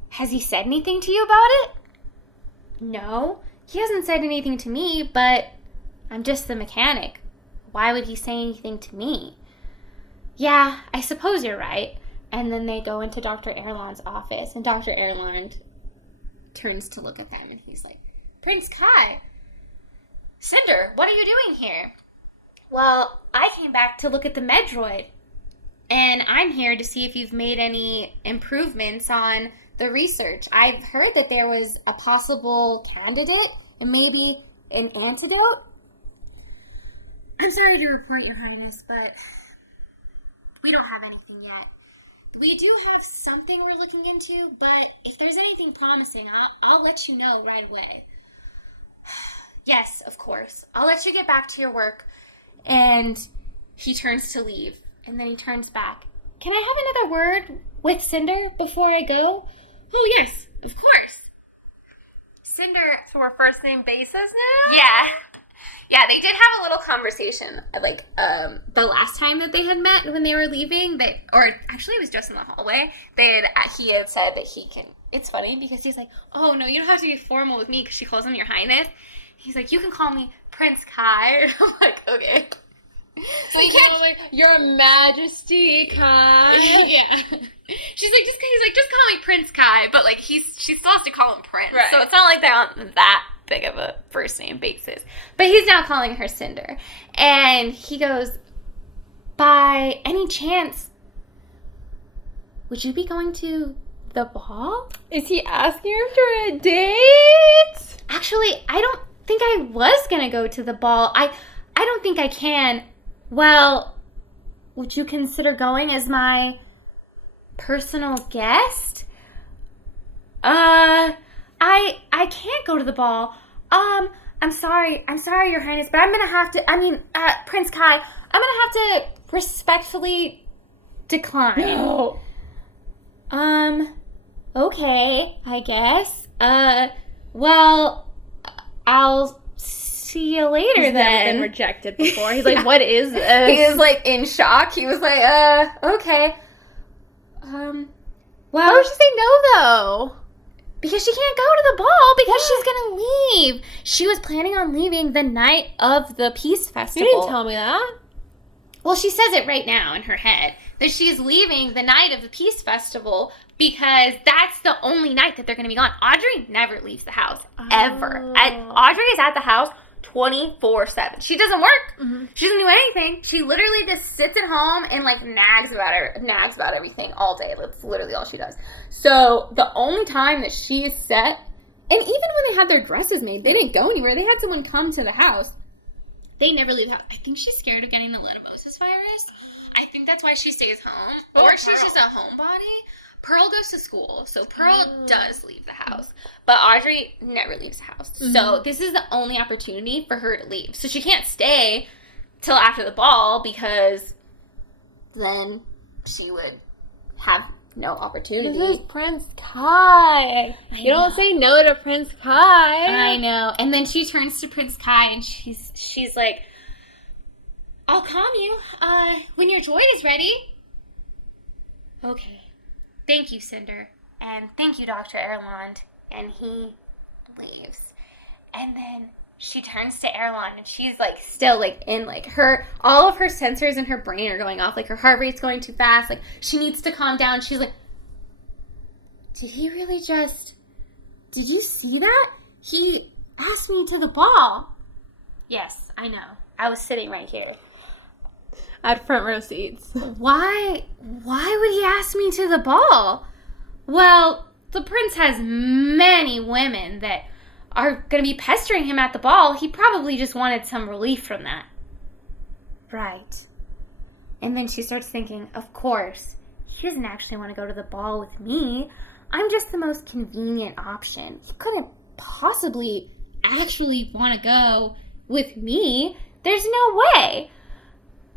Has he said anything to you about it? No, he hasn't said anything to me, but I'm just the mechanic. Why would he say anything to me? Yeah, I suppose you're right. And then they go into Dr. Erland's office, and Dr. Erland turns to look at them, and he's like, Prince Kai, Cinder, what are you doing here? Well, I came back to look at the Medroid, and I'm here to see if you've made any improvements on the research. I've heard that there was a possible candidate and maybe an antidote. I'm sorry to report, Your Highness, but we don't have anything yet. We do have something we're looking into, but if there's anything promising, I'll let you know right away. Yes, of course. I'll let you get back to your work. And he turns to leave, and then he turns back. Can I have another word with Cinder before I go? Oh, yes, of course. Cinder, so we're first name basis now? Yeah. Yeah, they did have a little conversation, like, the last time that they had met when they were leaving, or actually it was just in the hallway, he had said that he can, it's funny because he's like, oh, no, you don't have to be formal with me because she calls him Your Highness. He's like, you can call me Prince Kai. I'm like, okay. So you can't. like, Your Majesty, Kai. Yeah. He's like, just call me Prince Kai, but like she still has to call him Prince. Right. So it's not like they're on that big of a first name basis. But he's now calling her Cinder. And he goes, by any chance, would you be going to the ball? Is he asking her for a date? Actually, I don't think I was going to go to the ball. I don't think I can. Well, would you consider going as my personal guest? I can't go to the ball. I'm sorry, Your Highness, but I'm gonna have to, Prince Kai, I'm gonna have to respectfully decline. No. Okay, I guess. Well, I'll see you later He's then. never been rejected before. He's like, what is this? He was like in shock. He was like, okay. Well, Why would she say no, though? because she can't go to the ball because she's gonna leave. She was planning on leaving the night of the Peace Festival. You didn't tell me that. Well, she says it right now in her head that she's leaving the night of the Peace Festival because that's the only night that they're going to be gone. Audrey never leaves the house, ever. Audrey is at the house 24/7. She doesn't work. Mm-hmm. She doesn't do anything. She literally just sits at home and like nags about everything all day. That's literally all she does. So the only time that she is set, and even when they had their dresses made, they didn't go anywhere. They had someone come to the house. They never leave the house. I think she's scared of getting the Leishmaniasis virus. I think that's why she stays home. Or she's just a homebody. Pearl goes to school, so Pearl does leave the house. But Audrey never leaves the house. Mm-hmm. So this is the only opportunity for her to leave. So she can't stay till after the ball because then she would have no opportunity. This is Prince Kai. You don't say no to Prince Kai. I know. And then she turns to Prince Kai and she's like, I'll calm you when your droid is ready. Okay. Thank you, Cinder. And thank you, Dr. Erland. And he leaves. And then she turns to Erland and she's like still like in like all of her sensors in her brain are going off. Like her heart rate's going too fast. Like she needs to calm down. She's like, did you see that? He asked me to the ball. Yes, I know. I was sitting right here. I had front row seats. Why would he ask me to the ball? Well, the prince has many women that are going to be pestering him at the ball. He probably just wanted some relief from that. Right. And then she starts thinking, of course, he doesn't actually want to go to the ball with me. I'm just the most convenient option. He couldn't possibly actually want to go with me. There's no way.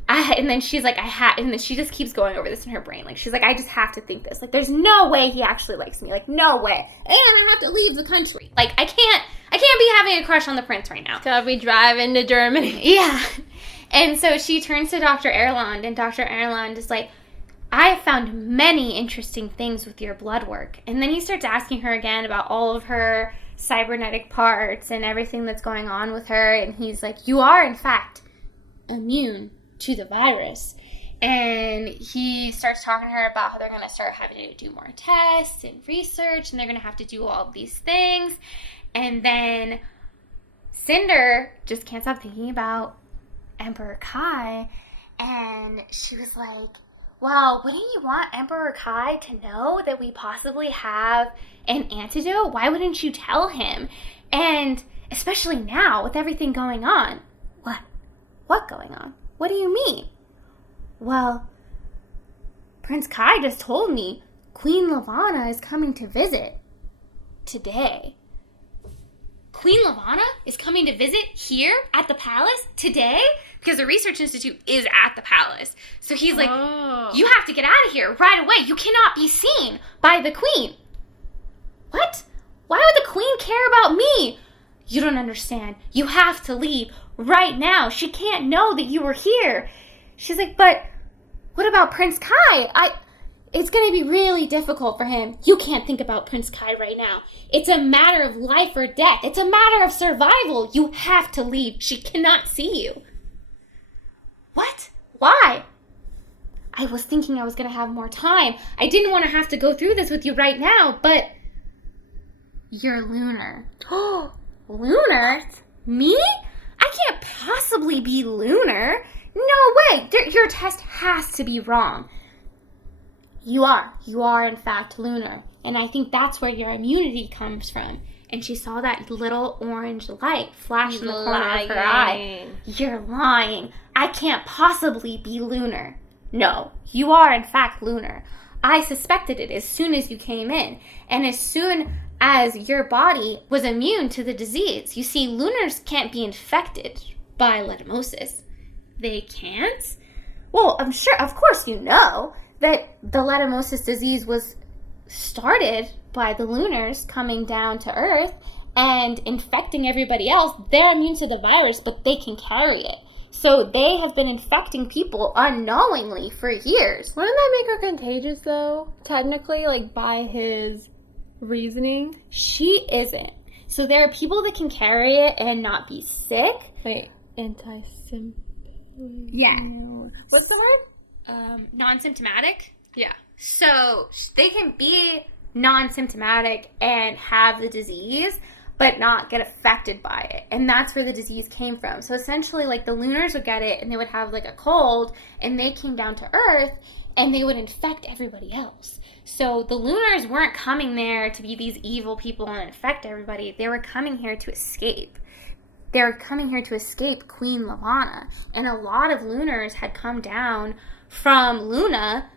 And then she's like, and then she just keeps going over this in her brain. Like, she's like, I just have to think this. Like, there's no way he actually likes me. Like, no way. And I have to leave the country. Like, I can't be having a crush on the prince right now. Gotta be driving to Germany. Yeah. And so she turns to Dr. Erland, and Dr. Erland is like, I have found many interesting things with your blood work. And then he starts asking her again about all of her cybernetic parts and everything that's going on with her. And he's like, you are, in fact, immune to the virus. And he starts talking to her about how they're going to start having to do more tests and research, and they're going to have to do all of these things. And then Cinder just can't stop thinking about Emperor Kai, and she was like, well, wouldn't you want Emperor Kai to know that we possibly have an antidote? Why wouldn't you tell him? And especially now with everything going on. What going on? What do you mean? Well, Prince Kai just told me Queen Lavanna is coming to visit today. Queen Lavanna is coming to visit here at the palace today? Because the Research Institute is at the palace. So he's like, you have to get out of here right away. You cannot be seen by the queen. What? Why would the queen care about me? You don't understand. You have to leave right now. She can't know that you were here. She's like, but what about Prince Kai? It's going to be really difficult for him. You can't think about Prince Kai right now. It's a matter of life or death. It's a matter of survival. You have to leave. She cannot see you. What? Why? I was thinking I was going to have more time. I didn't want to have to go through this with you right now, but you're lunar. Lunar? Me? I can't possibly be lunar. No way. Your test has to be wrong. You are. You are, in fact, lunar. And I think that's where your immunity comes from. And she saw that little orange light flash in the corner of her eye. You're lying. I can't possibly be lunar. No, you are, in fact, lunar. I suspected it as soon as you came in. And as soon as your body was immune to the disease. You see, lunars can't be infected by leishmaniasis. They can't? Well, I'm sure, of course you know that the leishmaniasis disease was started by the lunars coming down to Earth and infecting everybody else. They're immune to the virus, but they can carry it. So they have been infecting people unknowingly for years. Wouldn't that make her contagious, though? Technically, like, by his reasoning? She isn't. So there are people that can carry it and not be sick. Wait, anti-symptom? Yeah. What's the word? Non-symptomatic? Yeah. So they can be non-symptomatic and have the disease, but not get affected by it. And that's where the disease came from. So essentially, like, the lunars would get it and they would have, like, a cold, and they came down to Earth and they would infect everybody else. So the lunars weren't coming there to be these evil people and infect everybody. They were coming here to escape. They were coming here to escape Queen Lavanna. And a lot of lunars had come down from Luna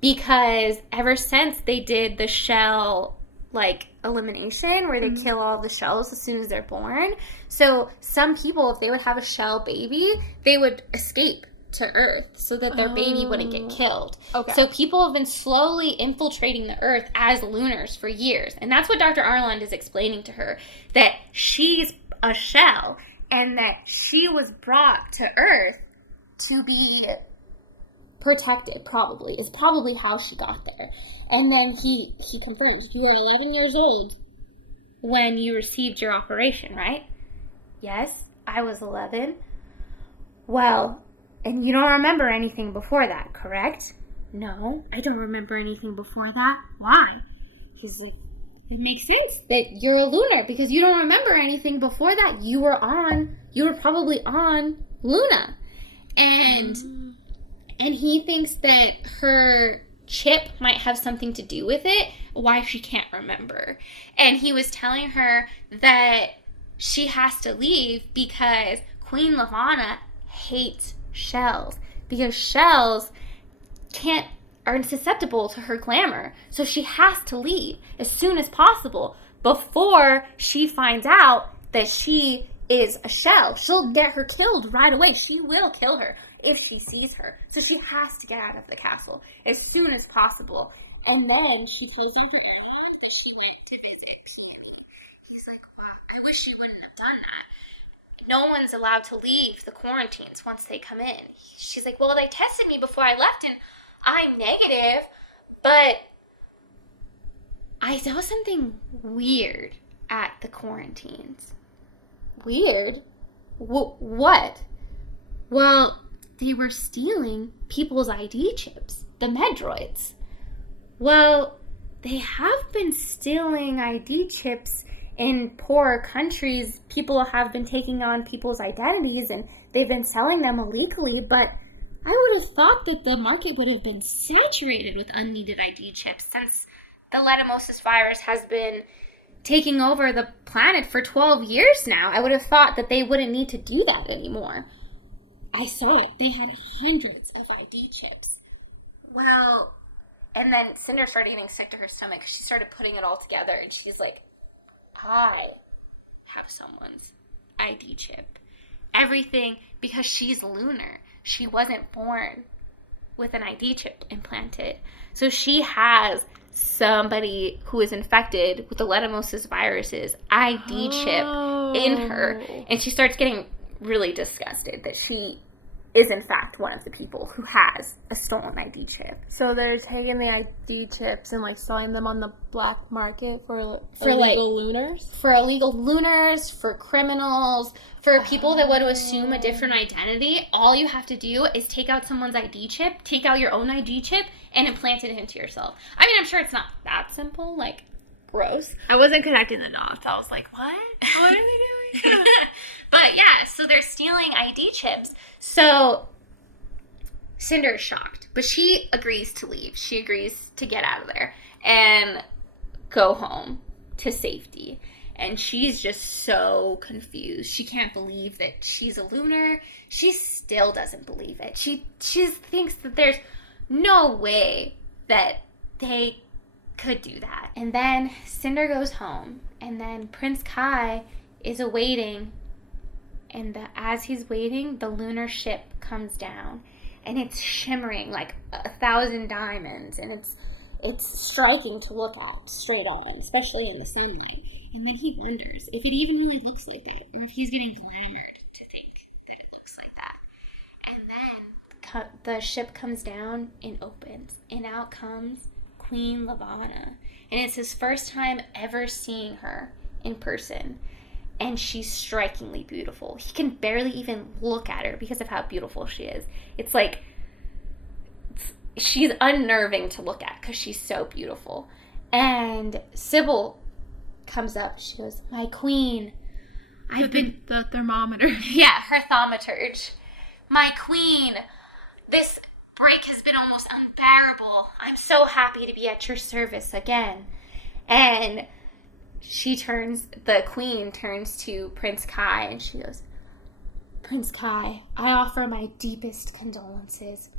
because ever since they did the shell, like, elimination where they kill all the shells as soon as they're born. So some people, if they would have a shell baby, they would escape to Earth so that their baby wouldn't get killed. Okay. So people have been slowly infiltrating the Earth as lunars for years. And that's what Dr. Arland is explaining to her, that she's a shell and that she was brought to Earth to be protected, is probably how she got there. And then he confirms, you were 11 years old when you received your operation, right? Yes, I was 11. Well, and you don't remember anything before that, correct? No, I don't remember anything before that. Why? He's like, it makes sense that you're a lunar because you don't remember anything before that. You were probably on Luna. And he thinks that her chip might have something to do with it, why she can't remember. And he was telling her that she has to leave because Queen Lavanna hates shells, because shells are susceptible to her glamour. So she has to leave as soon as possible before she finds out that she is a shell. She'll get her killed right away. She will kill her if she sees her. So she has to get out of the castle as soon as possible. And then she tells Dr. Arnold that she went to visit Peony. He's like, wow, I wish she wouldn't have done that. No one's allowed to leave the quarantines once they come in. She's like, well, they tested me before I left and I'm negative, but I saw something weird at the quarantines. Weird? What? Well, they were stealing people's ID chips, the Medroids. Well, they have been stealing ID chips in poorer countries. People have been taking on people's identities and they've been selling them illegally, but I would have thought that the market would have been saturated with unneeded ID chips since the leishmaniasis virus has been taking over the planet for 12 years now. I would have thought that they wouldn't need to do that anymore. I saw it. They had hundreds of ID chips. Well, and then Cinder started getting sick to her stomach. She started putting it all together, and she's like, I have someone's ID chip. Everything, because she's lunar. She wasn't born with an ID chip implanted. So she has somebody who is infected with the leishmaniasis virus's ID chip in her. And she starts getting really disgusted that she is in fact one of the people who has a stolen ID chip. So they're taking the ID chips and like selling them on the black market for illegal like lunars? For illegal lunars, for criminals, for people that want to assume a different identity. All you have to do is take out someone's ID chip, take out your own ID chip, and implant it into yourself. I mean, I'm sure it's not that simple, like, gross. I wasn't connecting the dots. I was like, what? What are they doing? But yeah, so they're stealing ID chips. So Cinder is shocked, but she agrees to leave. She agrees to get out of there and go home to safety. And she's just so confused. She can't believe that she's a lunar. She still doesn't believe it. She thinks that there's no way that they could do that. And then Cinder goes home, and then Prince Kai is awaiting. And as he's waiting, the lunar ship comes down, and it's shimmering like 1,000 diamonds, and it's striking to look at straight on, especially in the sunlight. And then he wonders if it even really looks like that, or if he's getting glamored to think that it looks like that. And then the ship comes down and opens, and out comes Queen Lavana, and it's his first time ever seeing her in person. And she's strikingly beautiful. He can barely even look at her because of how beautiful she is. It's like, she's unnerving to look at because she's so beautiful. And Sybil comes up. She goes, "My queen, I've been..." The thermometer. Yeah, her thaumaturge. "My queen, this break has been almost unbearable. I'm so happy to be at your service again." And the queen turns to Prince Kai and she goes, "Prince Kai, I offer my deepest condolences.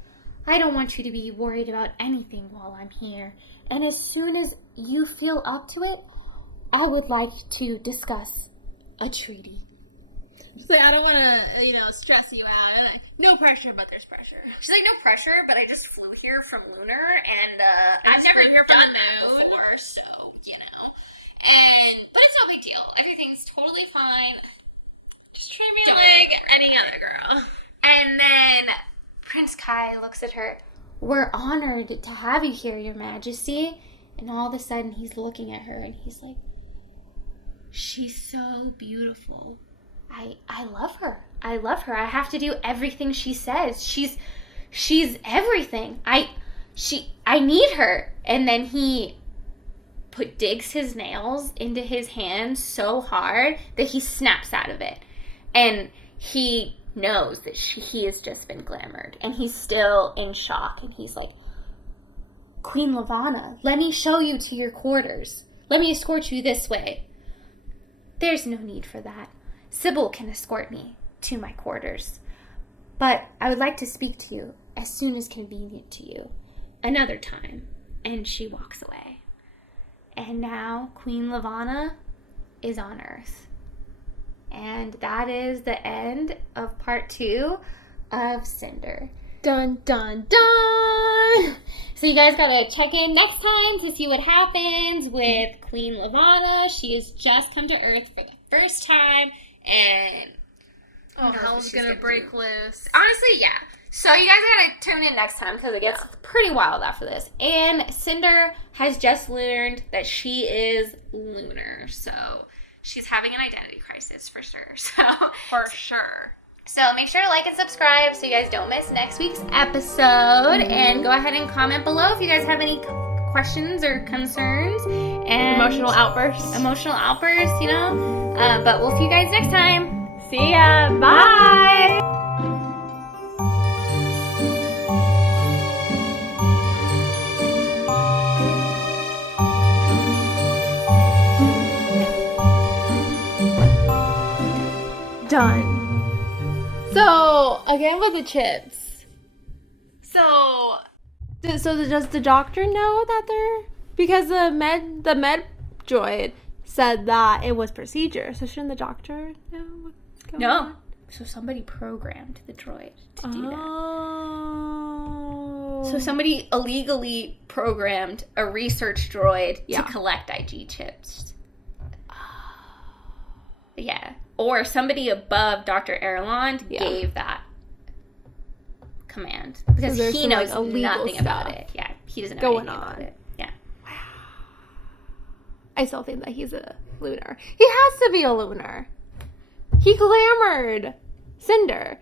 I don't want you to be worried about anything while I'm here. And as soon as you feel up to it, I would like to discuss a treaty." She's like, I don't want to, stress you out. No pressure, but there's pressure. She's like, "No pressure, but I just flew here from Lunar, and I've never done that before, so, but it's no big deal. Everything's totally fine. Just treat me like any other girl." And then Prince Kai looks at her. "We're honored to have you here, Your Majesty." And all of a sudden, he's looking at her, and he's like, "She's so beautiful. I love her. I love her. I have to do everything she says. She's everything. I need her." And then he digs his nails into his hand so hard that he snaps out of it. And he knows that he has just been glamored. And he's still in shock. And he's like, "Queen Lavana, let me show you to your quarters. Let me escort you this way." "There's no need for that. Sybil can escort me to my quarters. But I would like to speak to you as soon as convenient to you. Another time." And she walks away. And now Queen Lavana is on Earth. And that is the end of part 2 of Cinder. Dun, dun, dun! So you guys gotta check in next time to see what happens with Queen Lavana. She has just come to Earth for the first time, and hell's gonna break loose. Honestly, yeah. So you guys gotta tune in next time because it gets pretty wild after this. And Cinder has just learned that she is lunar, so she's having an identity crisis for sure. For sure. So make sure to like and subscribe so you guys don't miss next week's episode. And go ahead and comment below if you guys have any questions or concerns. And Emotional outbursts. But we'll see you guys next time. See ya. Bye. Done. So, again with the chips. Does the doctor know that they're... Because the med droid said that it was procedure. So shouldn't the doctor know what's going on? So somebody programmed the droid to do that. Oh. So somebody illegally programmed a research droid to collect IG chips. Yeah. Or somebody above Dr. Erland gave that command because there's he some, knows like, illegal nothing about stuff it. Yeah, he doesn't know going anything about on. it. Yeah. I still think that he's a lunar. He has to be a lunar. He glamored Cinder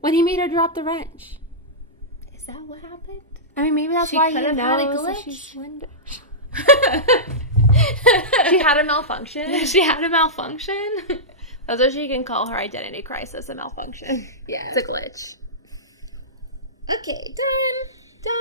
when he made her drop the wrench. Is that what happened? I mean, maybe that's She why could he have had a knows that glitch. she's Cinder. She had a malfunction. She had a malfunction. That's what she can call her identity crisis, a malfunction. Yeah. It's a glitch. Okay, done.